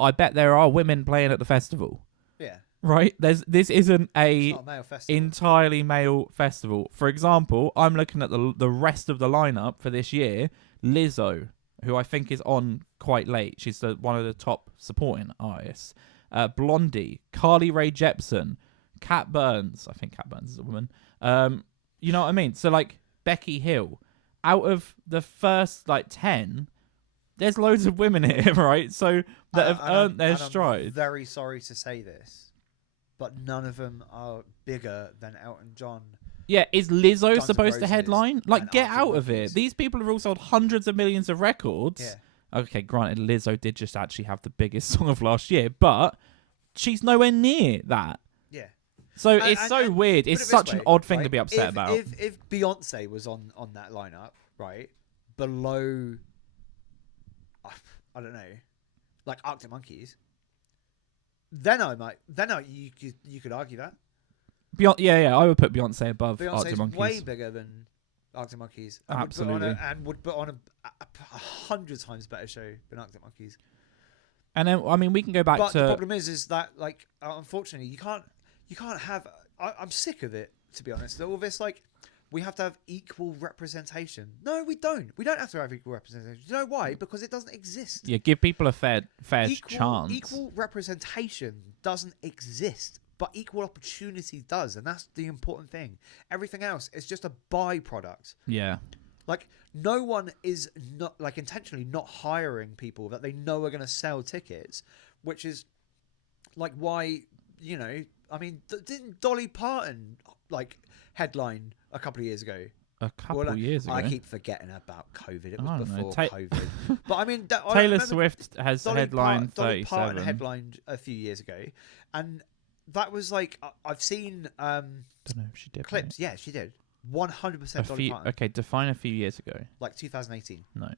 I bet there are women playing at the festival. Yeah. Right? This isn't It's not a male festival. entirely male festival. For example, I'm looking at the rest of the lineup for this year. Lizzo, who I think is on quite late. She's one of the top supporting artists. Blondie, Carly Rae Jepsen, Kat Burns. I think Kat Burns is a woman. You know what I mean? So, like, Becky Hill. Out of the first, 10, there's loads of women here, right? So, that have earned their stride. I'm very sorry to say this, but none of them are bigger than Elton John. Yeah, is Lizzo Guns N' supposed to headline? and Get Arctic out of Monkeys. it. These people have all sold hundreds of millions of records. Yeah. Okay, granted, Lizzo did just actually have the biggest song of last year, but she's nowhere near that. Yeah. So it's so weird. It's such an odd thing to be upset about. If Beyonce was on that lineup, right, below, I don't know, like Arctic Monkeys, then you could argue that. I would put Beyonce above Beyonce's Arctic Monkeys. way bigger than Arctic Monkeys. Absolutely. Would put on a 100 times better show than Arctic Monkeys. And then, we can go back But to... the problem is that, unfortunately, you can't have... I'm sick of it, to be honest. All this, we have to have equal representation. No, we don't. We don't have to have equal representation. You know why? Because it doesn't exist. Yeah, give people a fair chance. Equal representation doesn't exist, but equal opportunity does, and that's the important thing. Everything else is just a byproduct. Yeah. No one is not intentionally not hiring people that they know are going to sell tickets, which is why, didn't Dolly Parton headline a couple of years ago? A couple of years ago. I keep forgetting about COVID. It was before COVID. But Taylor Swift has headlined 37. Dolly Parton headlined a few years ago, and that was I've seen don't know if she did clips. Yeah, she did. 100% Dolly Parton. Okay, define a few years ago. 2018. No.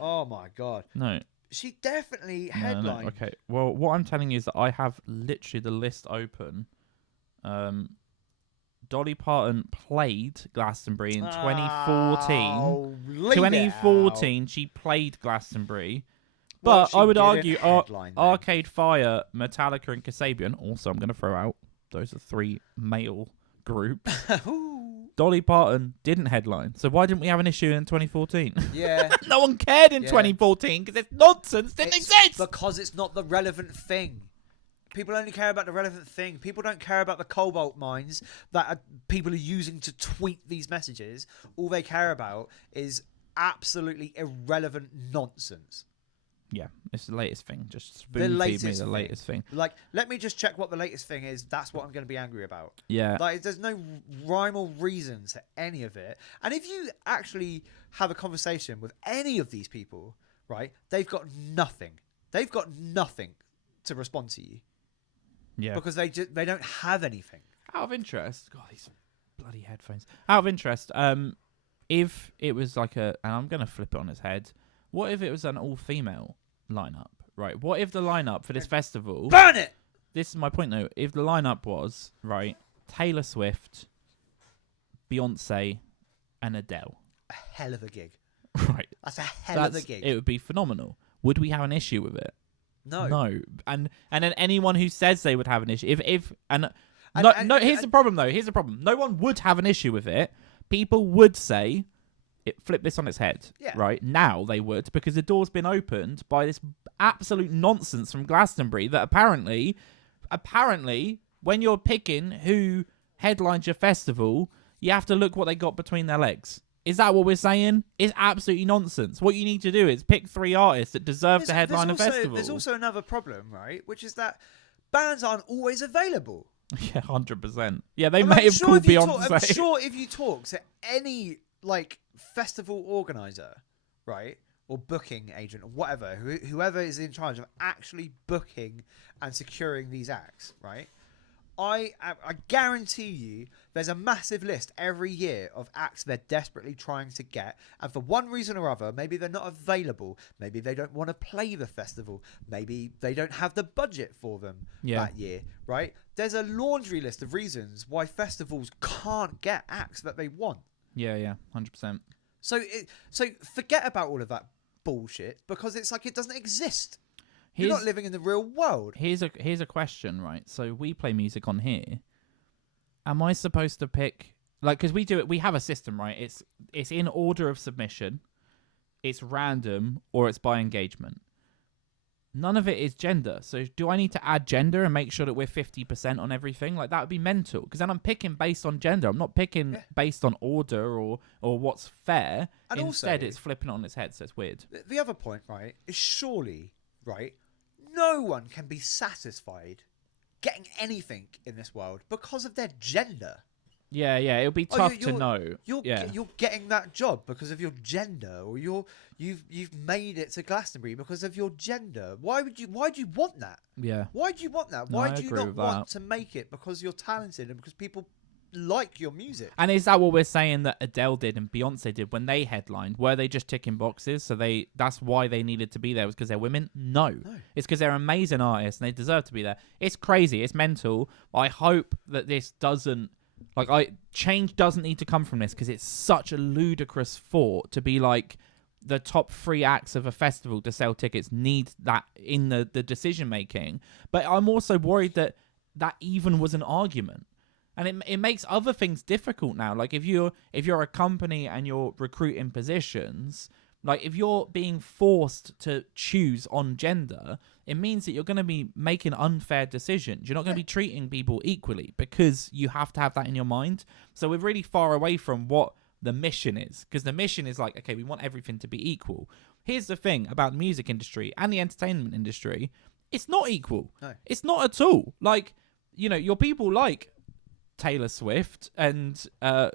Oh my god. No. She definitely headlined. No. Okay. Well, what I'm telling you is that I have literally the list open. Dolly Parton played Glastonbury in 2014. Oh, 2014, she played Glastonbury. But I would argue Arcade Fire, Metallica, and Kasabian. Also, I'm going to throw out those are 3 male groups. Dolly Parton didn't headline. So why didn't we have an issue in 2014? Yeah. No one cared in 2014 because it's nonsense. Didn't exist. Because it's not the relevant thing. People only care about the relevant thing. People don't care about the cobalt mines that people are using to tweet these messages. All they care about is absolutely irrelevant nonsense. Yeah, it's the latest thing. Just spoon feed me the latest thing. Like, let me just check what the latest thing is. That's what I'm going to be angry about. Yeah. Like, there's no rhyme or reason to any of it. And if you actually have a conversation with any of these people, right, they've got nothing. They've got nothing to respond to you. Yeah. Because they don't have anything. Out of interest, God, these bloody headphones. Out of interest, if it was like and I'm going to flip it on its head. What if it was an all-female lineup, right? What if the lineup for this festival... Burn it! This is my point, though. If the lineup was, right, Taylor Swift, Beyonce, and Adele. A hell of a gig. Right. That's a hell of a gig. It would be phenomenal. Would we have an issue with it? No. No. And then anyone who says they would have an issue... Here's the problem, though. Here's the problem. No one would have an issue with it. People would say... flip this on its head, right? Now they would, because the door's been opened by this absolute nonsense from Glastonbury that apparently, when you're picking who headlines your festival, you have to look what they got between their legs. Is that what we're saying? It's absolutely nonsense. What you need to do is pick 3 artists that deserve to headline a festival. There's also another problem, right? Which is that bands aren't always available. Yeah, 100%. Yeah, they may have called Beyonce. I'm sure if you talk to any, like, festival organizer, right, or booking agent or whatever, whoever is in charge of actually booking and securing these acts, right, I guarantee you there's a massive list every year of acts they're desperately trying to get, and for one reason or other, maybe they're not available, maybe they don't want to play the festival, maybe they don't have the budget for them that year, right? There's a laundry list of reasons why festivals can't get acts that they want. Yeah, 100%. So forget about all of that bullshit, because it's like it doesn't exist. You're not living in the real world. Here's a question, right? So we play music on here. Am I supposed to pick, like, because we have a system, right? It's in order of submission, it's random, or it's by engagement. None of it is gender. So do I need to add gender and make sure that we're 50% on everything? Like, that would be mental. Because then I'm picking based on gender. I'm not picking based on order or what's fair. And instead, it's flipping it on its head, so it's weird. The other point, right, is surely, right, no one can be satisfied getting anything in this world because of their gender. Yeah, it'll be tough to know. You're getting that job because of your gender, or you've made it to Glastonbury because of your gender. Why do you want that? Yeah. Why do you want that? No, Why I do you agree not with want that. to make it because you're talented and because people like your music? And is that what we're saying that Adele did and Beyonce did when they headlined? Were they just ticking boxes? So that's why they needed to be there, was because they're women? No. It's because they're amazing artists and they deserve to be there. It's crazy. It's mental. I hope that this doesn't, change doesn't need to come from this, because it's such a ludicrous thought to be like the top 3 acts of a festival to sell tickets need that in the decision making. But I'm also worried that even was an argument. And it makes other things difficult now. Like if you're a company and you're recruiting positions, like if you're being forced to choose on gender, it means that you're going to be making unfair decisions. You're not going to be treating people equally because you have to have that in your mind. So we're really far away from what the mission is, because the mission is like, okay, we want everything to be equal. Here's the thing about the music industry and the entertainment industry. It's not equal. No. It's not at all. Like, your people like Taylor Swift and all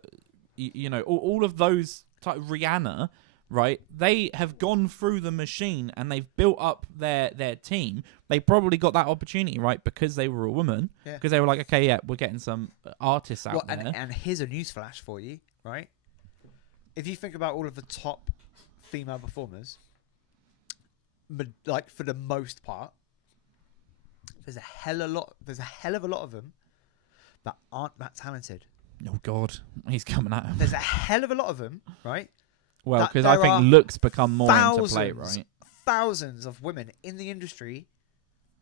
of those Rihanna, right? They have gone through the machine and they've built up their team. They probably got that opportunity, right, because they were a woman, because they were like, okay, yeah, we're getting some artists out there. And here's a newsflash for you, right? If you think about all of the top female performers, like for the most part, there's a hell of a lot of them that aren't that talented. Oh God, he's coming at him. There's a hell of a lot of them, right? Well, because I think looks become more into play, right? Thousands of women in the industry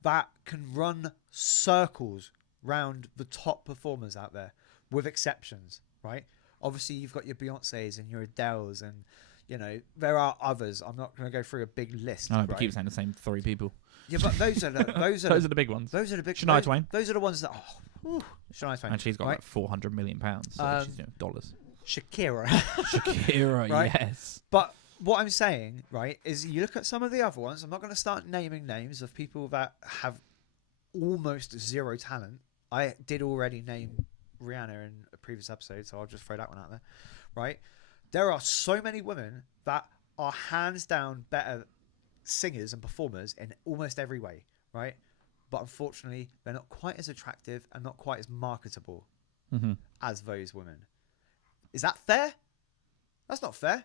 that can run circles round the top performers out there, with exceptions, right? Obviously, you've got your Beyoncés and your Adeles and there are others. I'm not going to go through a big list. I know, right? but keep saying the same 3 people. Yeah, but those are the Those are the big ones. those are the big. Shania Twain. Those are the ones that. Shania Twain. And she's got right? like 400 million pounds. So she's dollars. Shakira. Shakira, Right? yes. But what I'm saying, right, is you look at some of the other ones. I'm not going to start naming names of people that have almost zero talent. I did already name Rihanna in a previous episode, so I'll just throw that one out there. Right? There are so many women that are hands down better singers and performers in almost every way, right? But unfortunately, they're not quite as attractive and not quite as marketable as those women. Is that fair? That's not fair.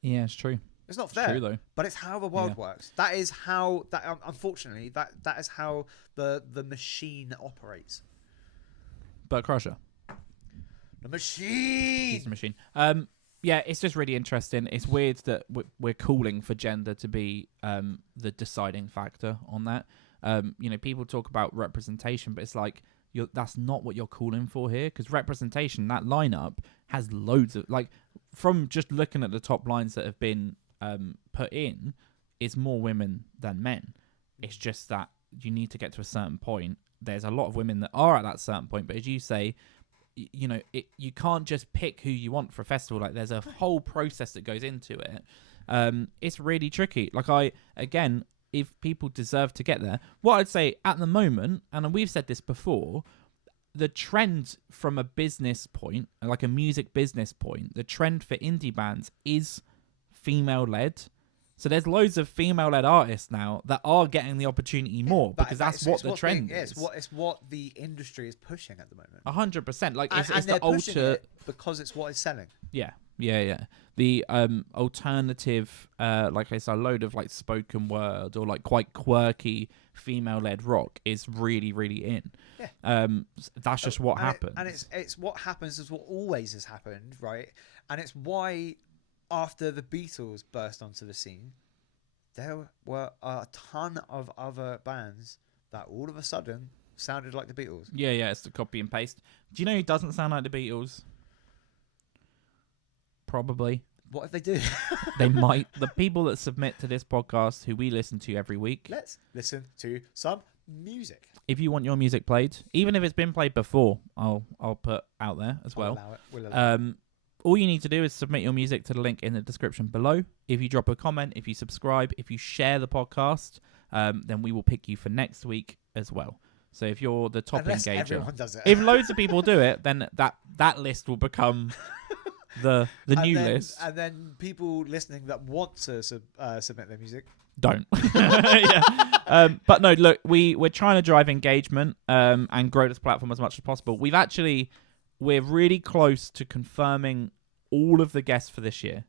Yeah, it's true. It's not fair. True though. But it's how the world works. That is how unfortunately that is how the machine operates. But Crusher. The machine. He's the machine. Yeah, it's just really interesting. It's weird that we're calling for gender to be the deciding factor on that. People talk about representation, but it's like that's not what you're calling for here. Because representation, that lineup has loads of from just looking at the top lines that have been put in, is more women than men. It's just that you need to get to a certain point. There's a lot of women that are at that certain point, but as you say, you can't just pick who you want for a festival. Like there's a whole process that goes into it. It's really tricky. If people deserve to get there, what I'd say at the moment, and we've said this before, the trend from a business point, like a music business point, the trend for indie bands is female-led. So there's loads of female-led artists now that are getting the opportunity more because that's what the trend is. It's what the industry is pushing at the moment. 100%. Like it's they're the pushing it because it's what is selling. Yeah. The alternative, like I said, a load of like spoken word or like quite quirky female-led rock is really, really in. Yeah. That's just what happens. And it's what happens is what always has happened, right? And it's why after the Beatles burst onto the scene, there were a ton of other bands that all of a sudden sounded like the Beatles. Yeah, it's the copy and paste. Do you know who doesn't sound like the Beatles? Probably. What if they do? They might. The people that submit to this podcast, who we listen to every week. Let's listen to some music. If you want your music played, even if it's been played before, I'll put out there as well. We'll allow it. All you need to do is submit your music to the link in the description below. If you drop a comment, if you subscribe, if you share the podcast, then we will pick you for next week as well. So if you're the top Unless engager, everyone does it. if loads of people do it, then that list will become the new list. And then people listening that want to submit their music don't. Yeah. But no, look, we're trying to drive engagement and grow this platform as much as possible. We're really close to confirming all of the guests for this year.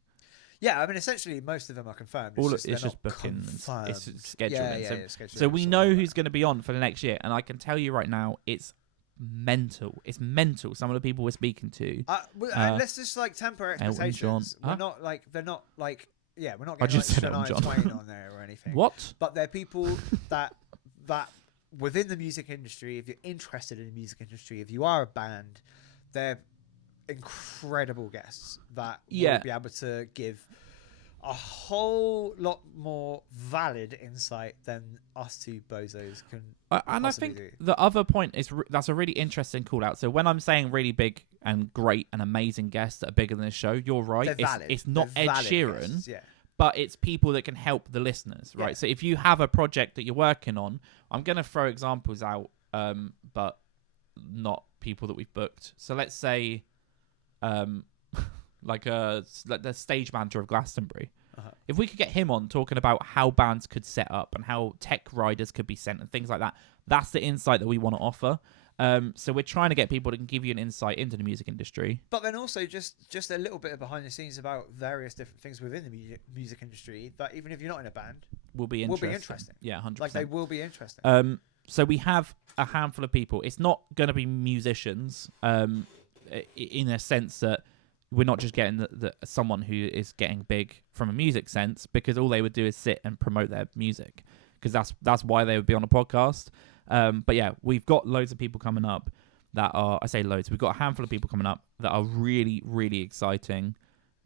Yeah, I mean, essentially, most of them are confirmed. It's just booking. It's scheduling. Yeah, so scheduling. we know who's going to be on for the next year, and I can tell you right now, it's mental. It's mental. Some of the people we're speaking to. And let's just temper expectations. We're not they're not we're not going to Shania Twain on there or anything. What? But they're people that within the music industry, if you're interested in the music industry, if you are a band, they're incredible guests that will be able to give a whole lot more valid insight than us two bozos can. And I think do. the other point is that's a really interesting call out. So when I'm saying really big and great and amazing guests that are bigger than this show, you're right. It's not Ed Sheeran, guests, but it's people that can help the listeners, right? So if you have a project that you're working on, I'm going to throw examples out, but not people that we've booked. So let's say like the stage manager of Glastonbury. If we could get him on talking about how bands could set up and how tech riders could be sent and things like that, that's the insight that we want to offer. So we're trying to get people that can give you an insight into the music industry. But then also just a little bit of behind the scenes about various different things within the music industry that even if you're not in a band, will be interesting. Yeah, 100%. Like they will be interesting. So we have a handful of people. It's not going to be musicians in a sense that we're not just getting someone who is getting big from a music sense, because all they would do is sit and promote their music, because that's why they would be on a podcast. But yeah, we've got loads of people coming up that are, I say loads, we've got a handful of people coming up that are really, really exciting,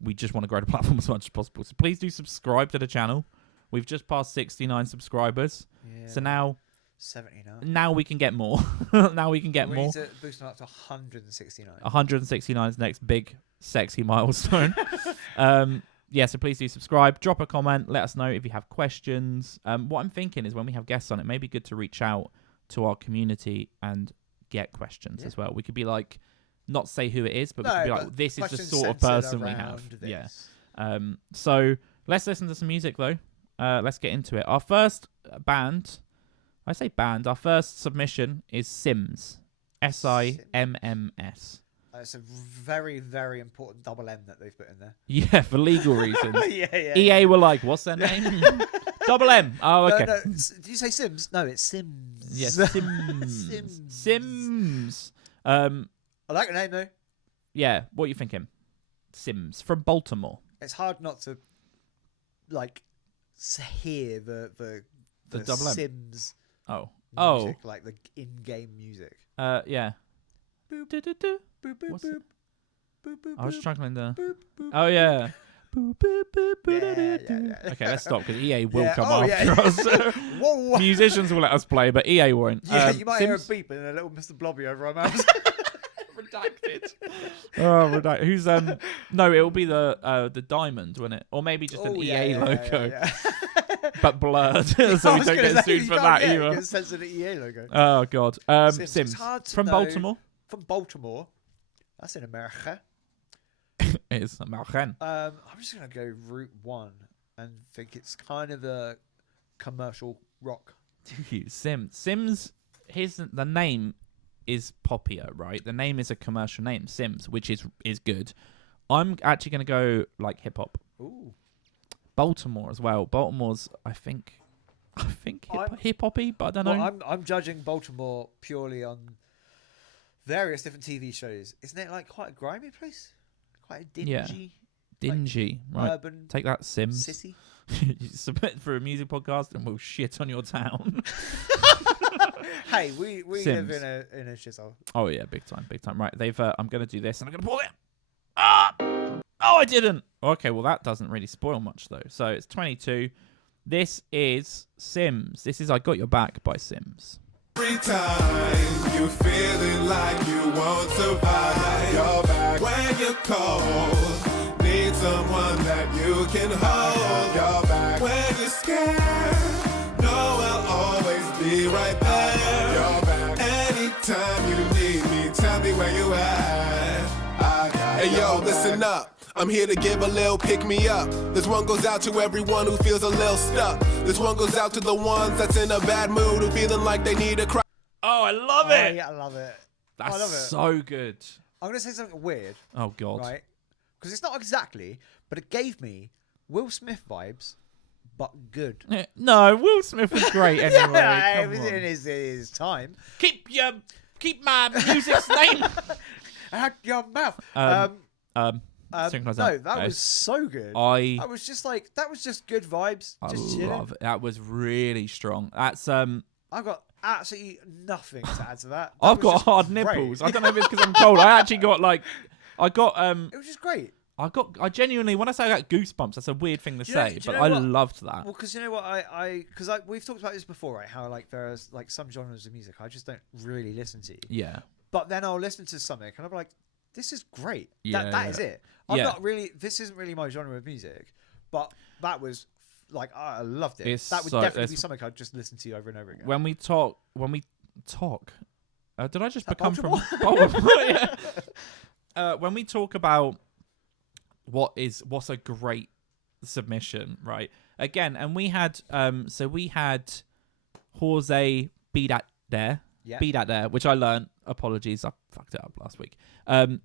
we just want to grow the platform as much as possible. So please do subscribe to the channel. We've just passed 69 subscribers. Yeah, So now 79. now we can get more. Now we can get We more. need to boost them up to 169. 169 is the next big sexy milestone. Yeah, so please do subscribe, drop a comment, let us know if you have questions. What I'm thinking is when we have guests on, it may be good to reach out to our community and get questions as well. We could be like, not say who it is, but we could be like, this is the sort of person we have. Yeah. So let's listen to some music though. Let's get into it. Our first band, I say band, our first submission is Sims. SIMMS. It's a very, very important double M that they've put in there. Yeah, for legal reasons. yeah. EA were like, what's their name? Double M. Oh, okay. No, did you say Sims? No, it's Sims. Yes, Sims. Sims. Sims. I like the name though. Yeah, what are you thinking? Sims from Baltimore. It's hard not to like hear the double M. Sims. Oh. Music, like the in-game music. Yeah. Boop, Do-do-do. boop, boop, What's boop, it? boop, boop, I was boop, struggling there. boop, boop, Oh, yeah. yeah. Okay, let's stop because EA will Yeah. come Oh, after us. Whoa. Musicians will let us play, but EA won't. Yeah, you might hear a Sims? beep and a little Mr. Blobby over our mouths. Redacted. Oh, redacted. Who's No, it'll be the diamond, won't it? Or maybe just an EA logo, Yeah. but blurred, so we don't get sued for that either. It says an EA logo. Oh God. Sims. Sims It's hard to from know. Baltimore. From Baltimore. That's in America. It is American. I'm just gonna go Route 1 and think it's kind of a commercial rock. Sims. The name is poppier, right? The name is a commercial name, Sims, which is good. I'm actually gonna go like hip hop. Ooh. Baltimore as well. Baltimore's, I think hip hoppy, but I don't know. Well, I'm judging Baltimore purely on various different TV shows. Isn't it like quite a grimy place? Quite a dingy, Dingy, right? urban Take that, Sims. city. You submit for a music podcast, and we'll shit on your town. Hey, we Sims. live in a shithole. Oh yeah, big time. Right, they've. I'm gonna do this, and I'm gonna pull it. Ah! Oh, I didn't. Okay, well that doesn't really spoil much though. So it's 22. This is Sims. This is I Got Your Back by Sims. Every time you feeling like you won't survive, your back when you're cold, need someone that you can hold. Your back when you're scared, no, I'll always be right there. Your back anytime you need me, tell me where you at. Hey yo, listen up. I'm here to give a little pick me up. This one goes out to everyone who feels a little stuck. This one goes out to the ones that's in a bad mood, who feeling like they need a cry. Oh, I love it. Yeah, I love it. That's I love it. so good. I'm gonna say something weird, Oh God. right? Because it's not exactly, but it gave me Will Smith vibes, but good. No, Will Smith was great anyway. Yeah, it Come was on. in his time. Keep my music's name. Out your mouth. Synchronize No, that. that was so good. I was just good vibes. Just chilling. love it. That was really strong. That's I've got absolutely nothing to add to that. I've got hard nipples. I don't know if it's because I'm cold. I actually got It was just great. I genuinely, when I say I got goosebumps, that's a weird thing to Do you know- say, do you but know I what? loved that. Well, because you know what, we've talked about this before, right? How like there's like some genres of music I just don't really listen to. Yeah. But then I'll listen to something and I'm like, this is great. Yeah, That is it. I'm Yeah. not really. This isn't really my genre of music, but that was like I loved it. It's That would so- definitely it's- be something I'd just listen to over and over again. When we talk, did I just That become from Baltimore? Baltimore? Yeah. When we talk about what's a great submission, right? Again, and we had Jose Be That There. Yeah. Be That There, which I learned. Apologies, I fucked it up last week. And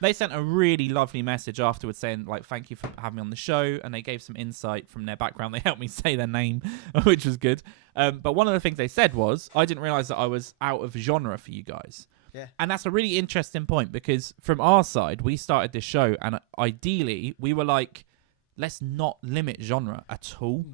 they sent a really lovely message afterwards saying like, thank you for having me on the show, and they gave some insight from their background. They helped me say their name, which was good. But one of the things they said was, I didn't realize that I was out of genre for you guys. Yeah. And that's a really interesting point, because from our side, we started this show and ideally we were like, let's not limit genre at all.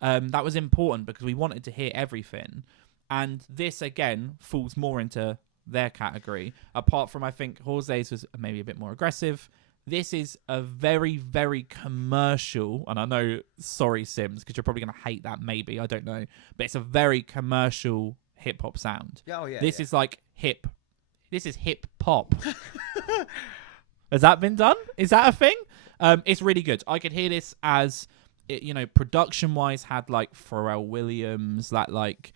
That was important because we wanted to hear everything. And this, again, falls more into their category. Apart from, I think, Jose's was maybe a bit more aggressive. This is a very, very commercial, and I know, sorry, Sims, because you're probably going to hate that, maybe, I don't know, but it's a very commercial hip-hop sound. Yeah, oh, yeah. This yeah. is like this is hip-pop. Has that been done? Is that a thing? It's really good. I could hear this as, production-wise had, like, Pharrell Williams, that, like,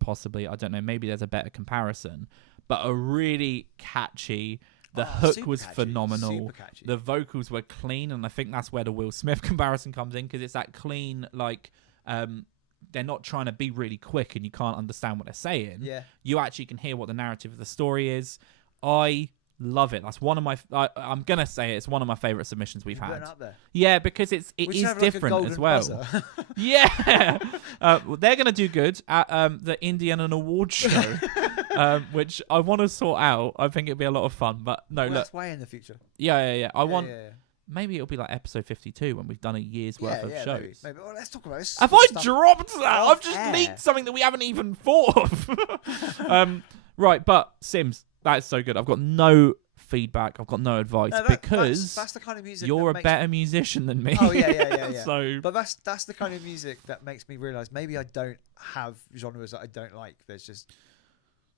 possibly, I don't know, maybe there's a better comparison, but a really catchy... The hook was phenomenal. The vocals were clean, and I think that's where the Will Smith comparison comes in, because it's that clean, like, they're not trying to be really quick and you can't understand what they're saying. Yeah. You actually can hear what the narrative of the story is. I love it. That's one of my... I'm going to say it's one of my favourite submissions we've had. Up there. Yeah, because it is different as well. Yeah. They're going to do good at the Indian Awards show. Which I want to sort out. I think it'd be a lot of fun. But no, look. That's way in the future. Yeah. I want... Maybe it'll be like episode 52 when we've done a year's worth of shows. Maybe. Well, let's talk about this. Have I dropped that? I've just leaked something that we haven't even thought of. Right, but Sims, that's so good. I've got no feedback. I've got no advice because that's the kind of music you're a better musician than me. Oh, yeah. So, but that's the kind of music that makes me realise maybe I don't have genres that I don't like. There's just...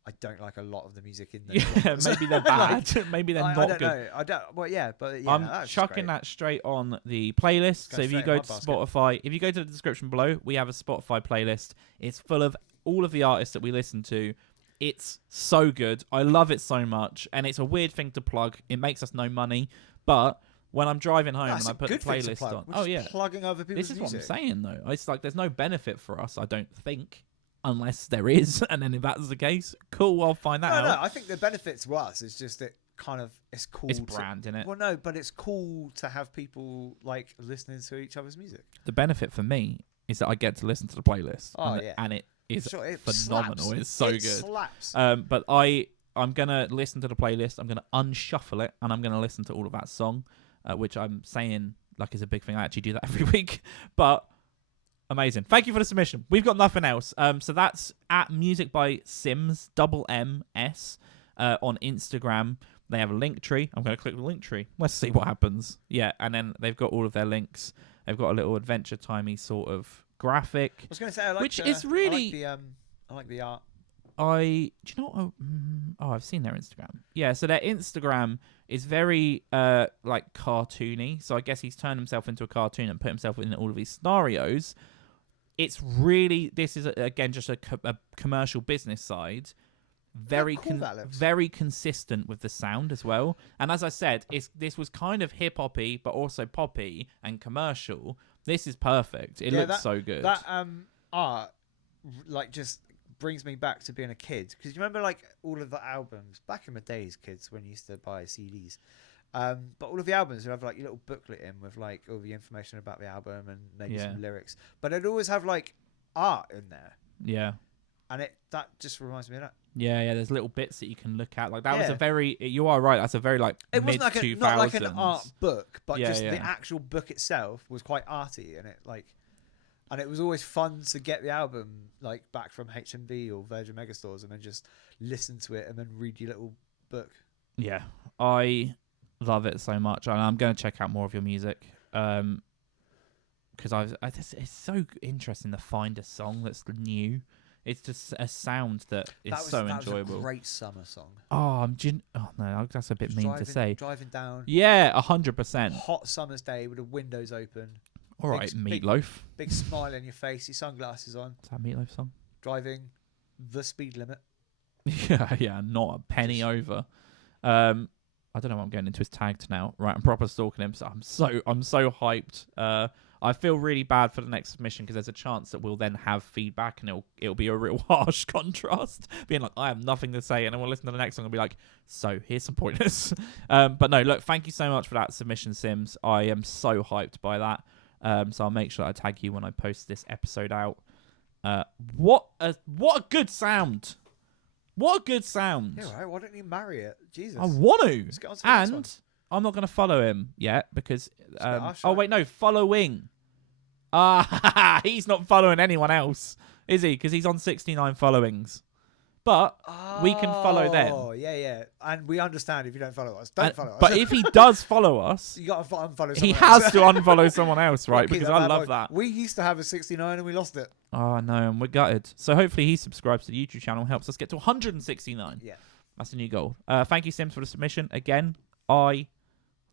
I don't like a lot of the music in there. Yeah, maybe they're bad. Maybe they're not good. I don't know. I don't. Well, yeah, but yeah, I'm chucking that straight on the playlist. So if you go to Spotify, if you go to the description below, we have a Spotify playlist. It's full of all of the artists that we listen to. It's so good. I love it so much, and it's a weird thing to plug. It makes us no money, but when I'm driving home and I put the playlist on, plugging other people's music. This is what I'm saying though. It's like there's no benefit for us. I don't think. Unless there is, and then if that's the case, cool, I'll find that out. No, I think the benefit to us is just that kind of it's cool. It's brand, innit? Well, no, but it's cool to have people like listening to each other's music. The benefit for me is that I get to listen to the playlist. And it is phenomenal. Slaps. It's so good. Slaps. But I'm gonna listen to the playlist. I'm gonna unshuffle it, and I'm gonna listen to all of that song, which I'm saying like is a big thing. I actually do that every week, but. Amazing. Thank you for the submission. We've got nothing else. So that's at Music by Sims, MS, on Instagram. They have a link tree. I'm going to click the link tree. Let's see what happens. Yeah, and then they've got all of their links. They've got a little Adventure Timey sort of graphic. I was going to say, I like which is really... I like the art. Do you know what? I've seen their Instagram. Yeah, so their Instagram is very like cartoony. So I guess he's turned himself into a cartoon and put himself in all of these scenarios. It's really, this is again just a commercial business side, very very consistent with the sound as well. And as I said, this was kind of hip hoppy, but also poppy and commercial. This is perfect. It looks so good. That art, like, just brings me back to being a kid, because you remember like all of the albums back in the days, kids, when you used to buy CDs. But all of the albums would have like your little booklet in with like all the information about the album and maybe some lyrics. But it'd always have like art in there. Yeah. And that just reminds me of that. Yeah. There's little bits that you can look at. Like that was a very. You are right. That's a very like mid 2000s. Not like an art book, but just the actual book itself was quite arty, and it was always fun to get the album like back from HMV or Virgin Megastores and then just listen to it and then read your little book. Yeah, I love it so much, and I'm going to check out more of your music because it's so interesting to find a song that's new. It's just a sound that is so enjoyable. That was a great summer song. Oh no, that's a bit mean to say. Driving down. Yeah, 100%. Hot summer's day with the windows open. All right, Meatloaf. Big smile on your face, your sunglasses on. Is that a Meatloaf song? Driving the speed limit. Yeah, not a penny over. I don't know what I'm getting into his tagged now. Right, I'm proper stalking him. So I'm so hyped. I feel really bad for the next submission because there's a chance that we'll then have feedback and it'll be a real harsh contrast, being like I have nothing to say, and then we'll listen to the next song and be like, so here's some pointers. But no, look, thank you so much for that submission, Sims. I am so hyped by that. So I'll make sure I tag you when I post this episode out. What a good sound! What a good sound! Yeah, right. Why don't you marry it? Jesus. I want to. Let's get on to the next one. I'm not going to follow him yet because. Following. He's not following anyone else, is he? Because he's on 69 followings. But we can follow them. Oh, yeah. And we understand if you don't follow us. Don't follow us. But if he does follow us, you got to unfollow someone he else. has to unfollow someone else, right? Keep Because that I bad love boy. that. We used to have a 69 and we lost it. Oh, no, and we're gutted. So hopefully he subscribes to the YouTube channel, helps us get to 169. Yeah. That's a new goal. Thank you, Sims, for the submission. Again, I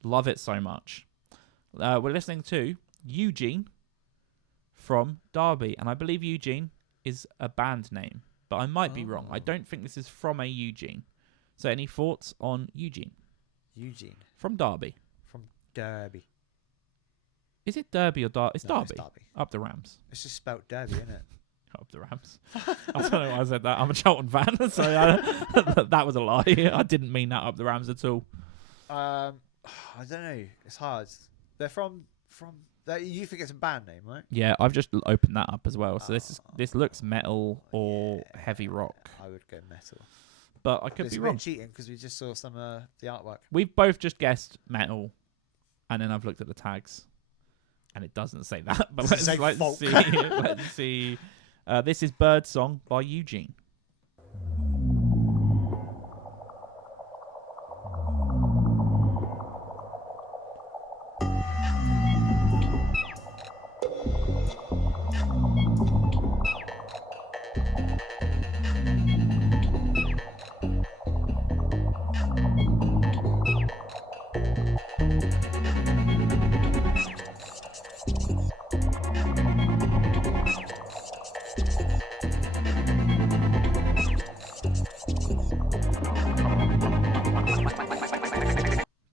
love it so much. We're listening to Eugene from Derby, and I believe Eugene is a band name, but I might be wrong. I don't think this is from a Eugene. So any thoughts on Eugene? Eugene. From Derby. From Derby. Is it Derby or Derby? It's No, Derby. it's Derby. Up the Rams. It's just spelt Derby, isn't it? Up the Rams. I don't know why I said that. I'm a Charlton fan, so that was a lie. I didn't mean that, up the Rams at all. I don't know. It's hard. They're from. You think it's a band name, right? Yeah, I've just opened that up as well. So this looks metal or heavy rock, I would go metal. but I could It's be a wrong. bit cheating because we just saw some of the artwork. We've both just guessed metal, and then I've looked at the tags, and it doesn't say that. But Does it let's say see. folk? Let's see. This is Birdsong by Eugene.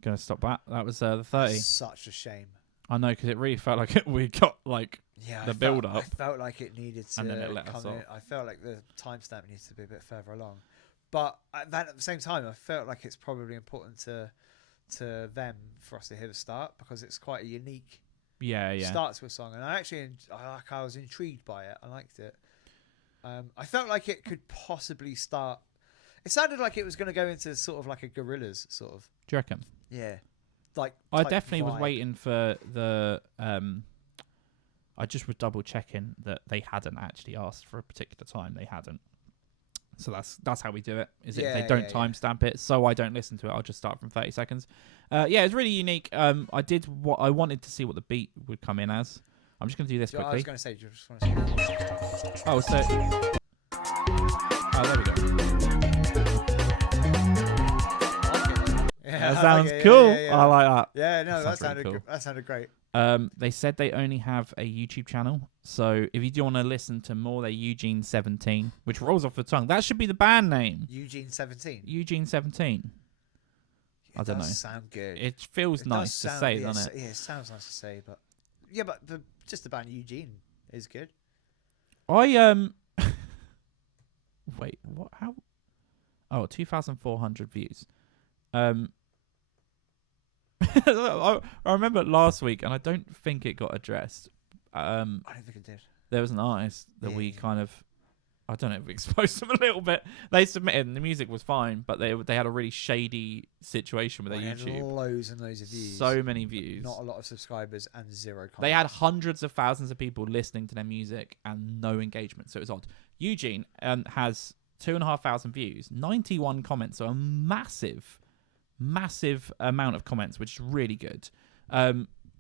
Gonna stop that. That was the 30. Such a shame. I know, because it really felt like we got like Yeah, the build up. I felt like it needed to And then it let us come in. off. I felt like the timestamp needs to be a bit further along. But at the same time, I felt like it's probably important to them for us to hear the start because it's quite a unique Yeah. start to a song. And I was intrigued by it. I liked it. I felt like it could possibly start. It sounded like it was going to go into sort of like a Gorillaz sort of. Do you reckon? Yeah. Like I type definitely was vibe. waiting for the. I just was double checking that they hadn't actually asked for a particular time. They hadn't. So that's how we do it. Is it? They don't timestamp it, so I don't listen to it. I'll just start from 30 seconds. Yeah, it's really unique. I did what I wanted to see what the beat would come in as. I'm just going to do this I was quickly. going to say, do you just want to see? Oh, so. Oh, there we go. Yeah, That sounds like it, cool. yeah. I like that. Yeah, no, That that sounds really sounded that sounded great. They said they only have a YouTube channel, so if you do want to listen to more, they're Eugene 17, which rolls off the tongue. That should be the band name. Eugene 17. Eugene 17. I don't know. Sound good. It feels It nice does to sound- say, yeah, doesn't it? Yeah, it sounds nice to say, but but just the band Eugene is good. I wait, what? How? Oh, 2,400 views. I remember last week, and I don't think it got addressed. I don't think it did. There was an artist that we Yeah. kind of, I don't know if we exposed them a little bit. They submitted, and the music was fine, but they had a really shady situation with their They had YouTube. loads and loads of views. So many views. Not a lot of subscribers and zero comments. They had hundreds of thousands of people listening to their music and no engagement, so it was odd. Eugene has 2,500 views, 91 comments, so a massive amount of comments, which is really good.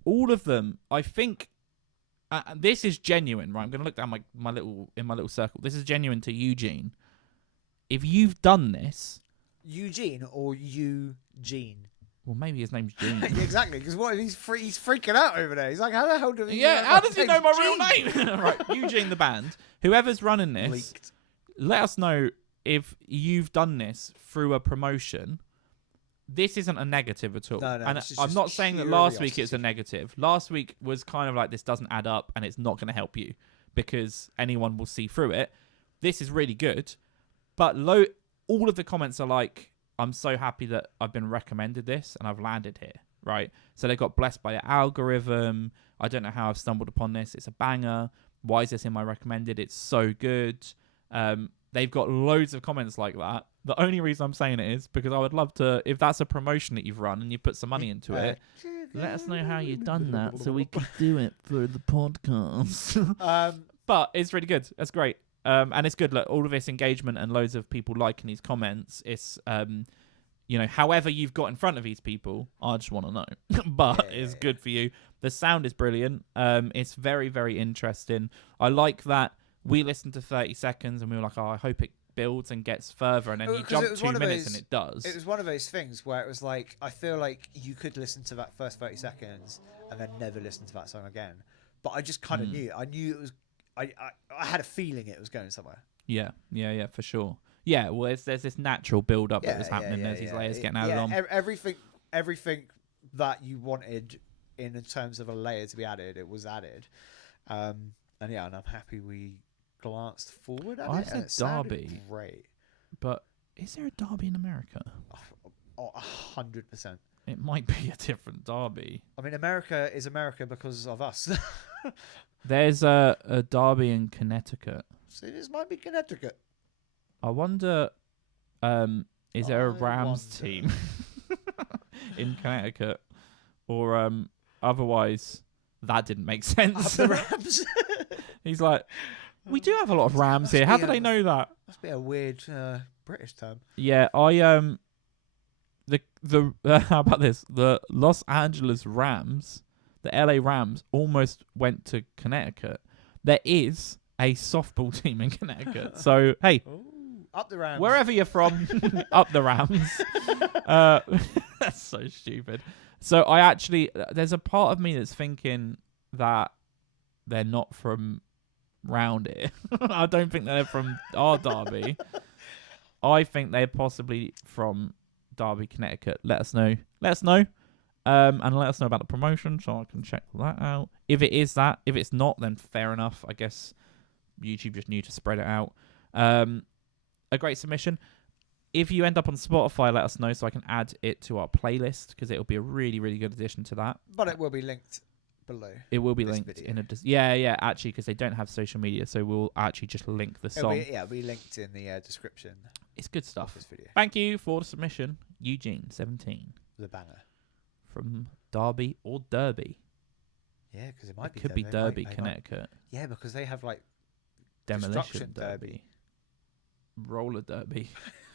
All of them, I think, this is genuine, right? I'm going to look down my little circle. This is genuine to Eugene. If you've done this, Eugene or Eugene? well, maybe his name's Gene. Yeah, exactly, because what he's freaking out over there. He's like, how the hell do he? Yeah, how does he know my name's real name? Right, Eugene the band. Whoever's running this, Leaked. let us know if you've done this through a promotion. This isn't a negative at all. No, and this is I'm just not saying that last week it's a curiosity. negative. Last week was kind of like, this doesn't add up and it's not going to help you because anyone will see through it. This is really good. But all of the comments are like, I'm so happy that I've been recommended this and I've landed here, right? So they got blessed by the algorithm. I don't know how I've stumbled upon this. It's a banger. Why is this in my recommended? It's so good. They've got loads of comments like that. The only reason I'm saying it is because I would love to, if that's a promotion that you've run and you put some money into it, let us know how you've done that so we can do it for the podcast. But it's really good. That's great. And it's good. Look, all of this engagement and loads of people liking these comments. It's however you've got in front of these people, I just want to know. But it's good for you. The sound is brilliant. It's very, very interesting. I like that we listened to 30 seconds and we were like, oh, I hope it builds and gets further. And then you jump 2 minutes and it does. It was one of those things where it was like, I feel like you could listen to that first 30 seconds and then never listen to that song again. But I just kind of knew. I knew it was... I had a feeling it was going somewhere. Yeah, for sure. Yeah, well, there's this natural build-up that was happening. There's these layers getting added on. Everything that you wanted in terms of a layer to be added, it was added. And I'm happy we glanced forward at it. I said Derby. Great. But is there a Derby in America? 100%. It might be a different Derby. I mean, America is America because of us. There's a Derby in Connecticut. So this might be Connecticut. I wonder, is there a Rams team in Connecticut? Or otherwise, that didn't make sense. The Rams. He's like, we do have a lot of Rams here. How do they know that? Must be a weird British term. Yeah, how about this? The Los Angeles Rams, the LA Rams, almost went to Connecticut. There is a softball team in Connecticut. So, hey, up the Rams. Wherever you're from, up the Rams. That's so stupid. So there's a part of me that's thinking that they're not from round here. I don't think they're from our Derby. I think they're possibly from Derby, Connecticut. Let us know. And let us know about the promotion so I can check that out. If it is that, if it's not, then fair enough. I guess YouTube just knew to spread it out. A great submission. If you end up on Spotify, let us know so I can add it to our playlist because it'll be a really, really good addition to that. But it will be linked below. It will be linked video. Actually, because they don't have social media, so we'll actually just link the song. It'll be linked in the description. It's good stuff. This video. Thank you for the submission, Eugene 17. The banger From Derby or Derby. Yeah, because it might be. Could be Derby, Connecticut. Yeah, because they have like Demolition Derby. Roller Derby.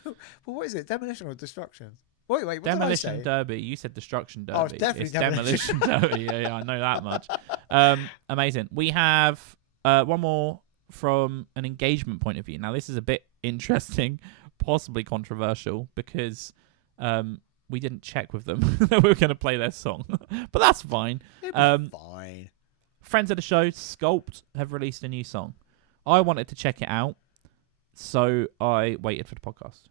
Well, what is it? Demolition or destruction? Wait. What Demolition did I say? Derby. You said destruction Derby. Oh, it's definitely Demolition Derby. Yeah, I know that much. Amazing. We have one more from an engagement point of view. Now, this is a bit interesting, possibly controversial, because we didn't check with them that we were going to play their song, but that's fine. Fine. Friends of the show, Sculpt, have released a new song. I wanted to check it out, so I waited for the podcast.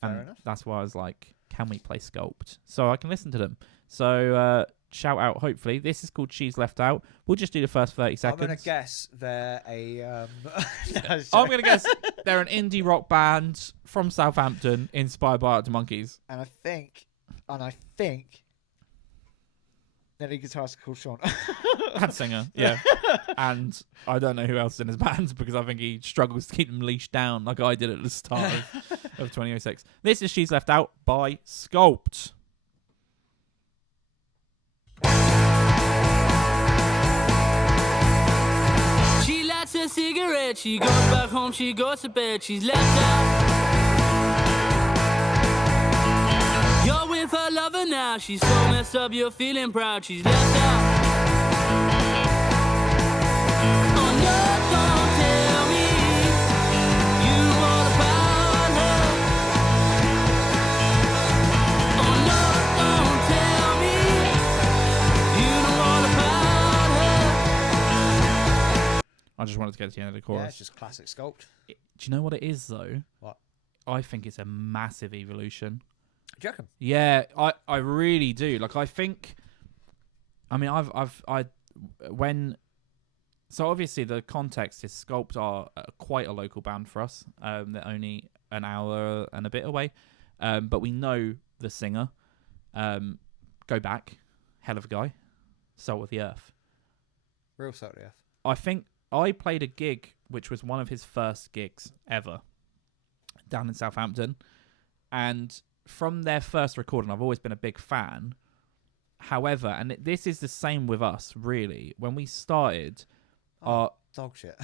Fair enough. That's why I was like, can we play Sculpt? So I can listen to them. So shout out, hopefully. This is called She's Left Out. We'll just do the first 30 seconds. I'm going to guess they're I'm going to guess they're an indie rock band from Southampton inspired by Arctic Monkeys. And I think the lead guitarist called Sean. Bad singer, yeah. And I don't know who else is in his band because I think he struggles to keep them leashed down like I did at the start of 2006. This is She's Left Out by Sculpt. She lights a cigarette, she goes back home, she goes to bed, she's left out. You're with her lover now, she's so messed up, you're feeling proud, she's left out. Oh no, don't tell me you all about her. Oh no, don't tell me you know all about her. I just wanted to get to the end of the chorus. Yeah, it's just classic Sculpt. Do you know what it is though? What? I think it's a massive evolution. Do you reckon? Yeah, I really do. Like, I think, I mean, so obviously the context is Sculpt are quite a local band for us. They're only an hour and a bit away. But we know the singer. Go back. Hell of a guy. Salt of the Earth. Real Salt of the Earth. I think I played a gig, which was one of his first gigs ever, down in Southampton. And from their first recording, I've always been a big fan. However, and this is the same with us, really. When we started, dog shit.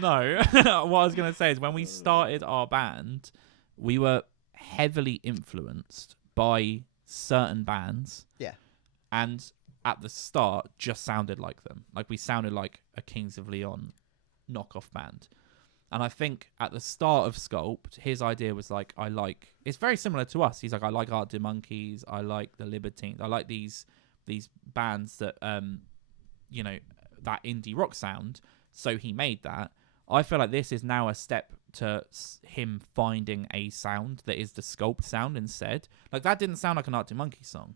No, what I was going to say is when we started our band, we were heavily influenced by certain bands. Yeah. And at the start, just sounded like them. Like we sounded like a Kings of Leon knockoff band. And I think at the start of Sculpt, his idea was like, it's very similar to us. He's like, I like Art de Monkeys. I like the Libertines. I like these bands that, that indie rock sound. So he made that. I feel like this is now a step to him finding a sound that is the Sculpt sound instead. Like that didn't sound like an Art de Monkeys song.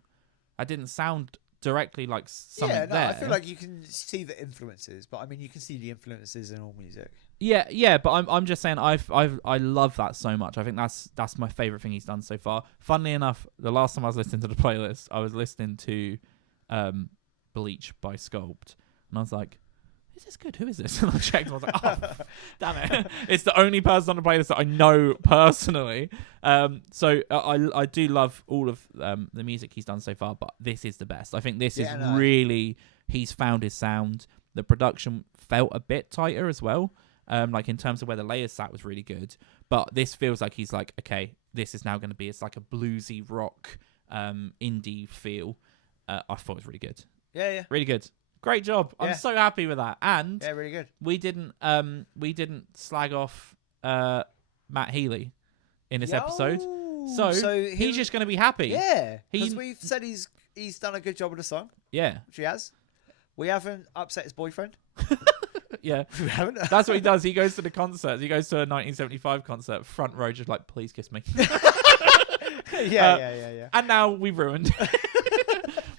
That didn't sound directly like something there. I feel like you can see the influences, but I mean, you can see the influences in all music. Yeah, but I'm just saying I love that so much. I think that's my favorite thing he's done so far. Funnily enough, the last time I was listening to the playlist, I was listening to Bleach by Sculpt, and I was like, is this good? Who is this? And I checked and I was like, oh, damn it. It's the only person on the playlist that I know personally. So I do love all of the music he's done so far, but this is the best. I think this is really, he's found his sound. The production felt a bit tighter as well. Like in terms of where the layers sat was really good. But this feels like he's like, okay, this is now going to be, it's like a bluesy rock indie feel. I thought it was really good. Yeah. Really good. Great job. I'm so happy with that. And yeah, really good. We didn't slag off Matt Healy in this episode. So he's just going to be happy. Yeah. Because we've said he's done a good job with the song. Yeah. Which he has. We haven't upset his boyfriend. Yeah. We haven't. That's what he does. He goes to the concerts. He goes to a 1975 concert, front row, just like, please kiss me. Yeah. And now we've ruined.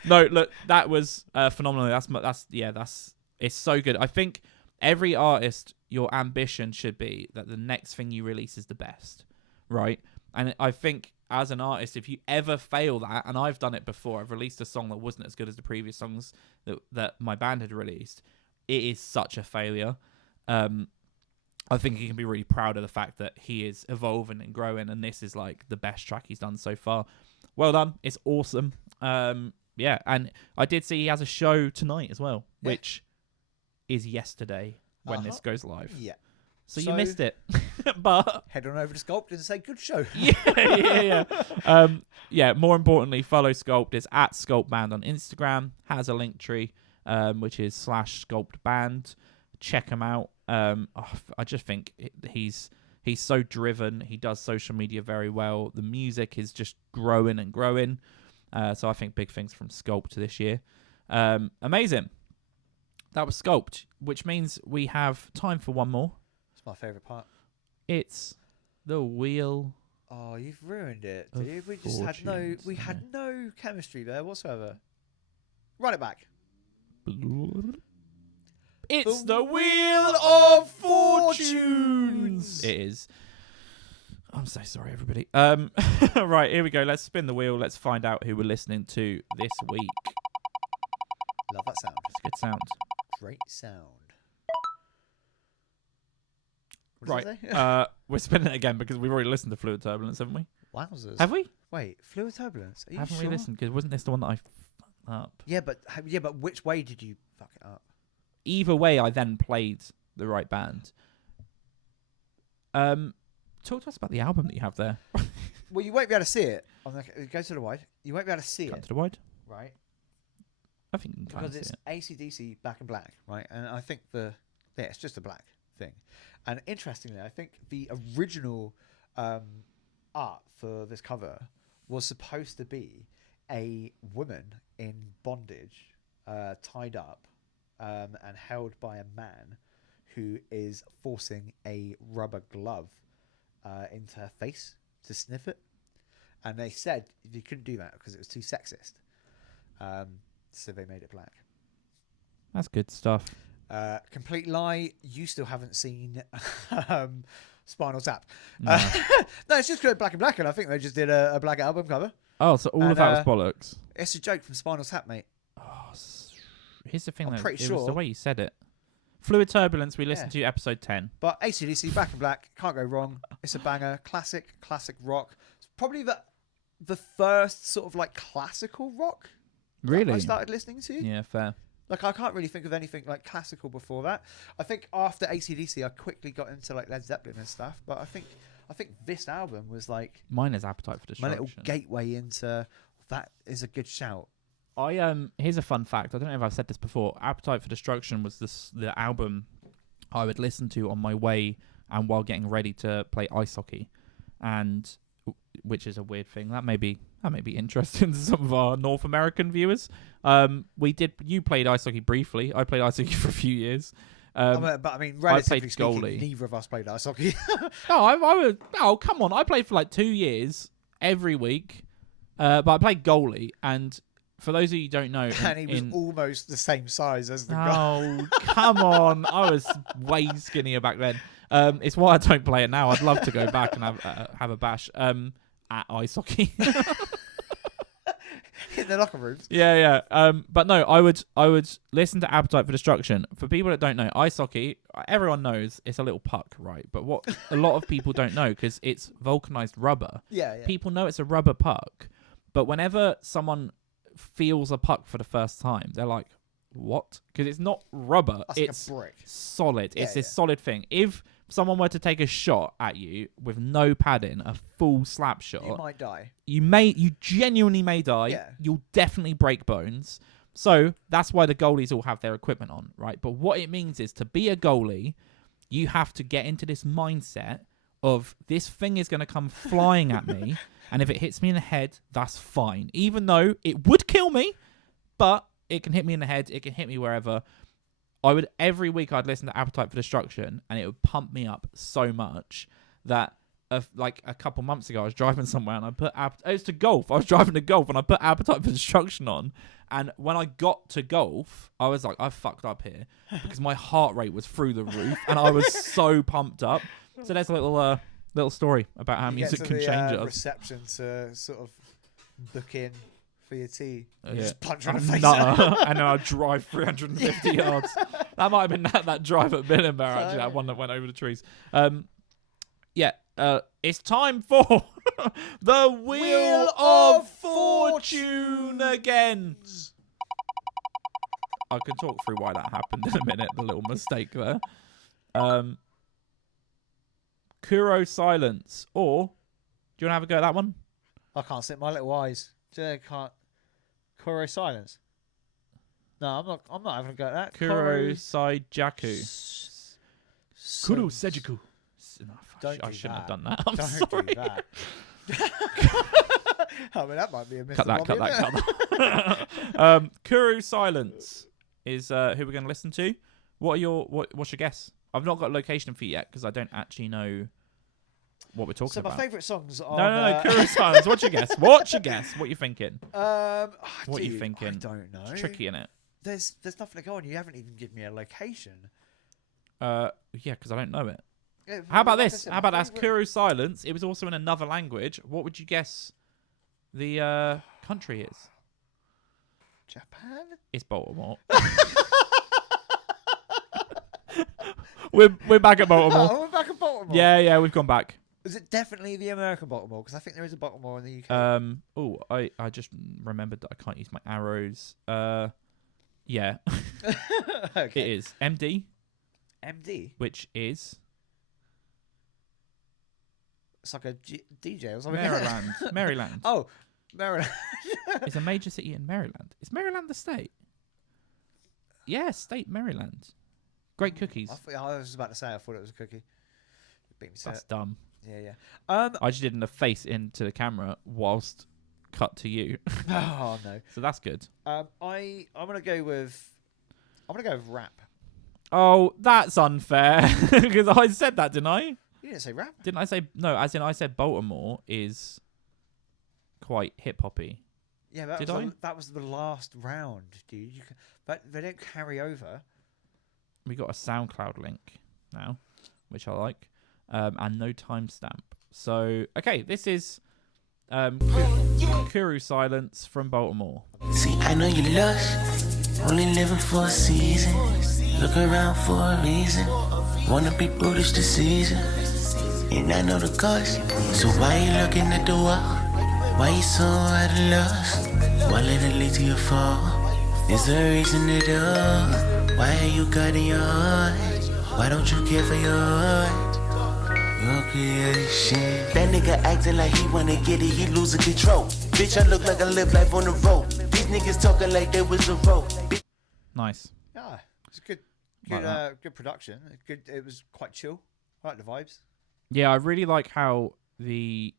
No, look, that was phenomenal. It's so good. I think every artist, your ambition should be that the next thing you release is the best, right? And I think as an artist, if you ever fail that, and I've done it before, I've released a song that wasn't as good as the previous songs that my band had released. It is such a failure. I think he can be really proud of the fact that he is evolving and growing, and this is like the best track he's done so far. Well done. It's awesome. Yeah, and I did see he has a show tonight as well, which is yesterday when this goes live. Yeah. So you missed it. But head on over to Sculpt and say good show. Yeah. More importantly, follow Sculpt. It's at Sculpt Band on Instagram. Has a link tree, which is /Sculpt Band. Check him out. I just think he's so driven. He does social media very well. The music is just growing and growing. So I think big things from Sculpt this year. Amazing. That was Sculpt, which means we have time for one more. It's my favourite part. It's the wheel. Oh, you've ruined it, dude. We just had no chemistry there whatsoever. Run it back. It's the Wheel of Fortunes. It is. I'm so sorry, everybody. Right, here we go. Let's spin the wheel. Let's find out who we're listening to this week. Love that sound. It's a good sound. Great sound. What does it say? We're spinning it again because we've already listened to Fluid Turbulence, haven't we? Wowzers. Have we? Wait, Fluid Turbulence? Are you haven't sure? we listened? Because wasn't this the one that I fucked up? Yeah, but which way did you fuck it up? Either way, I then played the right band. Talk to us about the album that you have there. Well, you won't be able to see it. Go to the wide. You won't be able to see Cut it. to the wide? Right. I think you can kind of see Because it. it's AC/DC Back in Black, right? And I think it's just a black thing. And interestingly, I think the original art for this cover was supposed to be a woman in bondage, tied up, and held by a man who is forcing a rubber glove into her face to sniff it. And they said you couldn't do that because it was too sexist. So they made it black. That's good stuff. Complete lie. You still haven't seen Spinal Tap. No. No, it's just black and black, and I think they just did a black album cover. Oh, so all of that was bollocks. It's a joke from Spinal Tap, mate. Oh, here's the thing. I'm though. pretty It was the sure. way you said it. Fluid Turbulence. We listened to episode 10. But AC/DC Back in Black, can't go wrong. It's a banger. Classic rock. It's probably the first sort of like classical rock Really? I started listening to. Yeah, fair. Like, I can't really think of anything like classical before that. I think after AC/DC, I quickly got into like Led Zeppelin and stuff. But I think this album was like Mine is Appetite for my Destruction. little gateway into that. Is a good shout. Here's a fun fact. I don't know if I've said this before. Appetite for Destruction was the album I would listen to on my way and while getting ready to play ice hockey, and which is a weird thing. That may be interesting to some of our North American viewers. You played ice hockey briefly. I played ice hockey for a few years. But I mean, relatively speaking, goalie. neither of us played ice hockey. Oh, come on. I played for like 2 years every week. But I played goalie, and for those of you who don't know... And he was almost the same size as the guy. Oh, come on. I was way skinnier back then. It's why I don't play it now. I'd love to go back and have a bash at ice hockey. In the locker rooms. Yeah. But no, I would listen to Appetite for Destruction. For people that don't know, ice hockey, everyone knows it's a little puck, right? But what a lot of people don't know, because it's vulcanized rubber. Yeah. People know it's a rubber puck, but whenever someone feels a puck for the first time, they're like, what? Because it's not rubber. That's it's like a brick. solid. It's this solid thing. If someone were to take a shot at you with no padding, a full slap shot, You might die. you genuinely may die. Yeah. You'll definitely break bones. So that's why the goalies all have their equipment on, right? But what it means is, to be a goalie, you have to get into this mindset of, this thing is going to come flying at me, and if it hits me in the head, that's fine. Even though it would kill me, but it can hit me in the head, it can hit me wherever. Every week I'd listen to Appetite for Destruction, and it would pump me up so much that like a couple months ago I was driving somewhere and it was to golf. I was driving to golf and I put Appetite for Destruction on, and when I got to golf, I was like, I fucked up here, because my heart rate was through the roof and I was so pumped up. So there's a little story about how music can change us. Reception to sort of book in for your tea. You Yeah. just punch her in the face. And then I drive 350 yards. That might have been that drive at Millenbear, actually, that one that went over the trees. It's time for the Wheel of Fortune again. I can talk through why that happened in a minute, the little mistake there. Kuro Silence, or do you want to have a go at that one? I can't sit my little eyes. I can't. Kuro Silence. No, I'm not having a go at that. Kuro Saijaku. Kuro Sejiku. I shouldn't have done that. I'm sorry. Do that. I mean, that might be a Cut that. Kuro Silence is who we're going to listen to. What's your guess? I've not got a location for you yet, because I don't actually know what we're talking about. So my favourite songs are... No, Kuro Silence. What's your guess? What's your guess? What are you thinking? What are you thinking? I don't know. It's tricky, innit? There's nothing to go on. You haven't even given me a location. Yeah, because I don't know it. Yeah, How about like this? I said, How about my that's favourite- Kuro Silence? It was also in another language. What would you guess the country is? Japan? It's Baltimore. we're back at Baltimore. Oh, we're back at Baltimore. Yeah, we've gone back. Is it definitely the American Baltimore? Because I think there is a Baltimore in the UK. I just remembered that I can't use my arrows. Yeah. Okay. It is MD, MD? which is It's like a DJ or something. Maryland. Oh, Maryland. It's a major city in Maryland. Is Maryland the state? Yeah, state Maryland. Great cookies. I was about to say, I thought it was a cookie. Beat me to That's it. dumb. Yeah. I just did in the face into the camera whilst cut to you. Oh no. So that's good. I'm gonna go with rap. Oh, that's unfair. Because I said that, didn't I? You didn't say rap. Didn't I say no? As in, I said Baltimore is quite hip hoppy. Yeah, that was the last round, dude. They don't carry over. We got a SoundCloud link now, which I like, and no timestamp. So okay, this is Kuro Silence from Baltimore. See, I know you lost, only living for a season. Look around for a reason. Wanna be brutish this season, and I know the cost. So why you looking at the wall? Why you so at a loss? Why let it lead to your fall? There's a reason to do. Why are you cutting your heart? Why don't you care for your heart? Your creation. That nigga acting like he wanna get it, he losing control. Bitch, I look like I live life on the road. These niggas talking like there was a road. Nice. Yeah, it's good, Like good production. Good. It was quite chill. I like the vibes. Yeah, I really like how the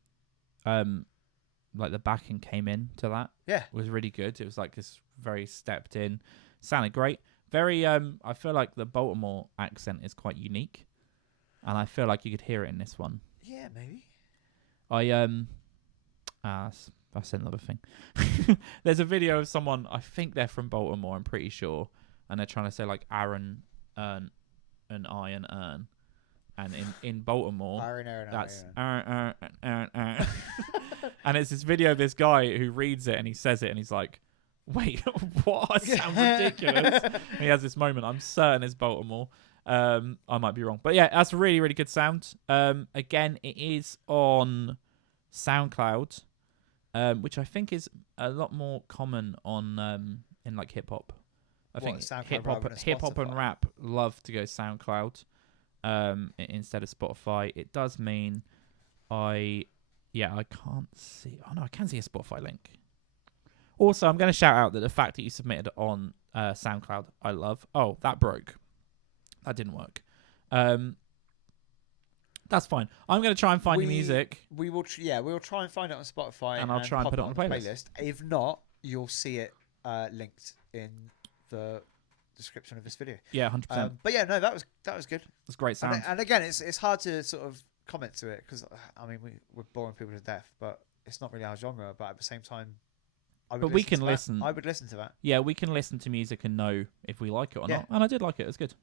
like the backing came in to that. Yeah. It was really good. It was like this very stepped in, sounded great. Very I feel like the Baltimore accent is quite unique, and I feel like you could hear it in this one. Yeah, maybe. That's another thing. There's a video of someone, I think they're from Baltimore, I'm pretty sure, and they're trying to say like Aaron, and I and Earn. And in Baltimore, that's and it's this video of this guy who reads it and he says it and he's like, wait, what? I sound ridiculous. And he has this moment. I'm certain it's Baltimore. I might be wrong. But yeah, that's really, really good sound. Again, it is on SoundCloud, which I think is a lot more common on in like hip hop. I think hip hop and rap love to go SoundCloud instead of Spotify. It does mean I can't see. Oh no, I can see a Spotify link. Also, I'm going to shout out that the fact that you submitted it on SoundCloud, I love. Oh, that broke. That didn't work. That's fine. I'm going to try and find your music. We will try and find it on Spotify, and I'll try and put it on the playlist. If not, you'll see it linked in the description of this video. Yeah, 100%. But yeah, no, that was good. It's great sound. And again, it's hard to sort of comment to it because I mean we're boring people to death, but it's not really our genre. But at the same time, we can listen. I would listen to that. Yeah, we can listen to music and know if we like it or not. And I did like it. It was good.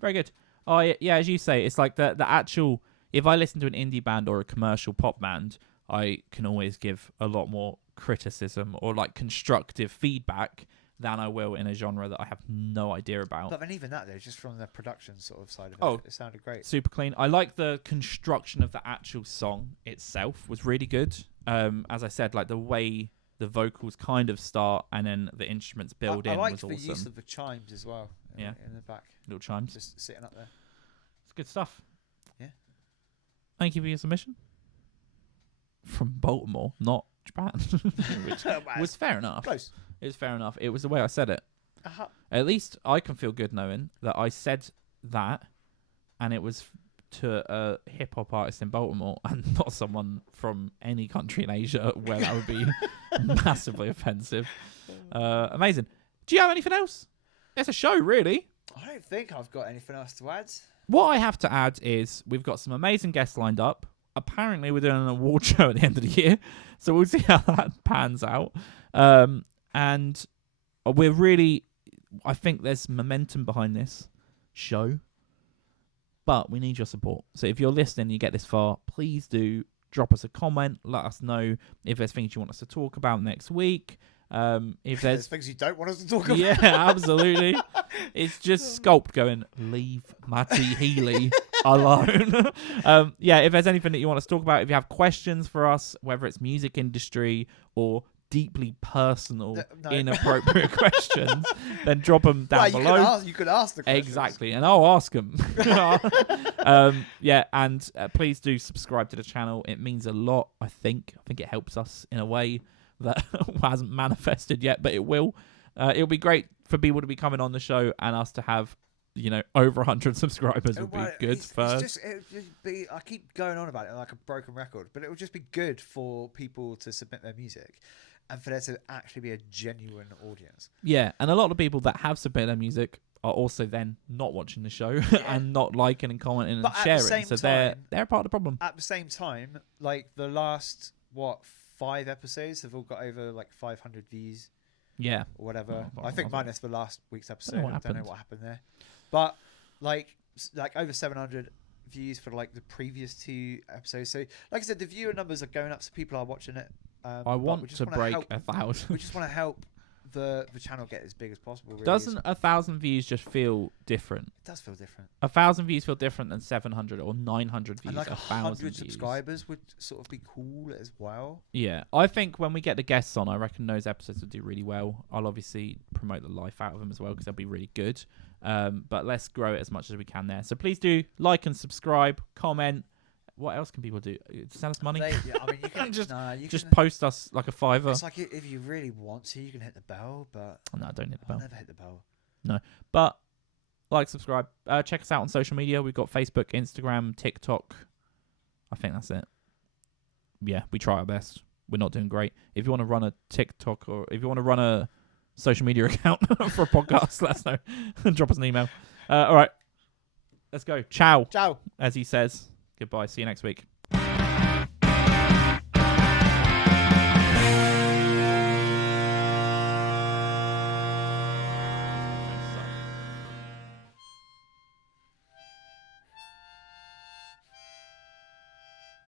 Very good. As you say, it's like the actual. If I listen to an indie band or a commercial pop band, I can always give a lot more criticism or like constructive feedback than I will in a genre that I have no idea about. But then even that though, just from the production sort of side of it sounded great. Super clean. I like the construction of the actual song itself was really good. As I said, like the way the vocals kind of start and then the instruments build in was awesome. I liked the use of the chimes as well. In the back. Little chimes. Just sitting up there. It's good stuff. Yeah. Thank you for your submission. From Baltimore, not Japan. Which was fair enough. Close. It was fair enough. It was the way I said it. Uh-huh. At least I can feel good knowing that I said that and it was to a hip-hop artist in Baltimore and not someone from any country in Asia where that would be massively offensive. Amazing. Do you have anything else? It's a show, really. I don't think I've got anything else to add. What I have to add is we've got some amazing guests lined up. Apparently, we're doing an award show at the end of the year, so we'll see how that pans out. And we're really, I think there's momentum behind this show, but we need your support. So if you're listening and you get this far, please do drop us a comment. Let us know if there's things you want us to talk about next week. If there's things you don't want us to talk about. Yeah, absolutely. It's just Sculpt going, leave Matty Healy alone. If there's anything that you want us to talk about, if you have questions for us, whether it's music industry or deeply personal, inappropriate questions, then drop them down below. You could ask the questions. Exactly, and I'll ask them. And please do subscribe to the channel. It means a lot, I think. I think it helps us in a way that hasn't manifested yet, but it will. It'll be great for people to be coming on the show and us to have, over 100 subscribers would be good first. It would just be, I keep going on about it like a broken record, but it would just be good for people to submit their music and for there to actually be a genuine audience. Yeah, and a lot of people that have submitted their music are also then not watching the show and not liking and commenting and sharing. So they're part of the problem. At the same time, like the last, 5 episodes have all got over like 500 views. Yeah. Or whatever. I think minus the last week's episode. I don't know what happened there. But like over 700 views for like the previous 2 episodes. So like I said, the viewer numbers are going up, so people are watching it. I want to break 1,000. We just want to help the channel get as big as possible. Really. Doesn't 1,000 views just feel different? It does feel different. 1,000 views feel different than 700 or 900 views. And like 1,000 100 subscribers would sort of be cool as well. Yeah, I think when we get the guests on, I reckon those episodes will do really well. I'll obviously promote the life out of them as well because they'll be really good. But let's grow it as much as we can there. So please do like and subscribe, comment. What else can people do? Send us money? I mean, you can just post us like a $5. It's like if you really want to, you can hit the bell, but No, don't hit the I'll bell. never hit the bell. No, but like, subscribe. Check us out on social media. We've got Facebook, Instagram, TikTok. I think that's it. Yeah, we try our best. We're not doing great. If you want to run a TikTok or if you want to run a social media account for a podcast, let us know. Drop us an email. All right, let's go. Ciao. Ciao. As he says. Goodbye. See you next week.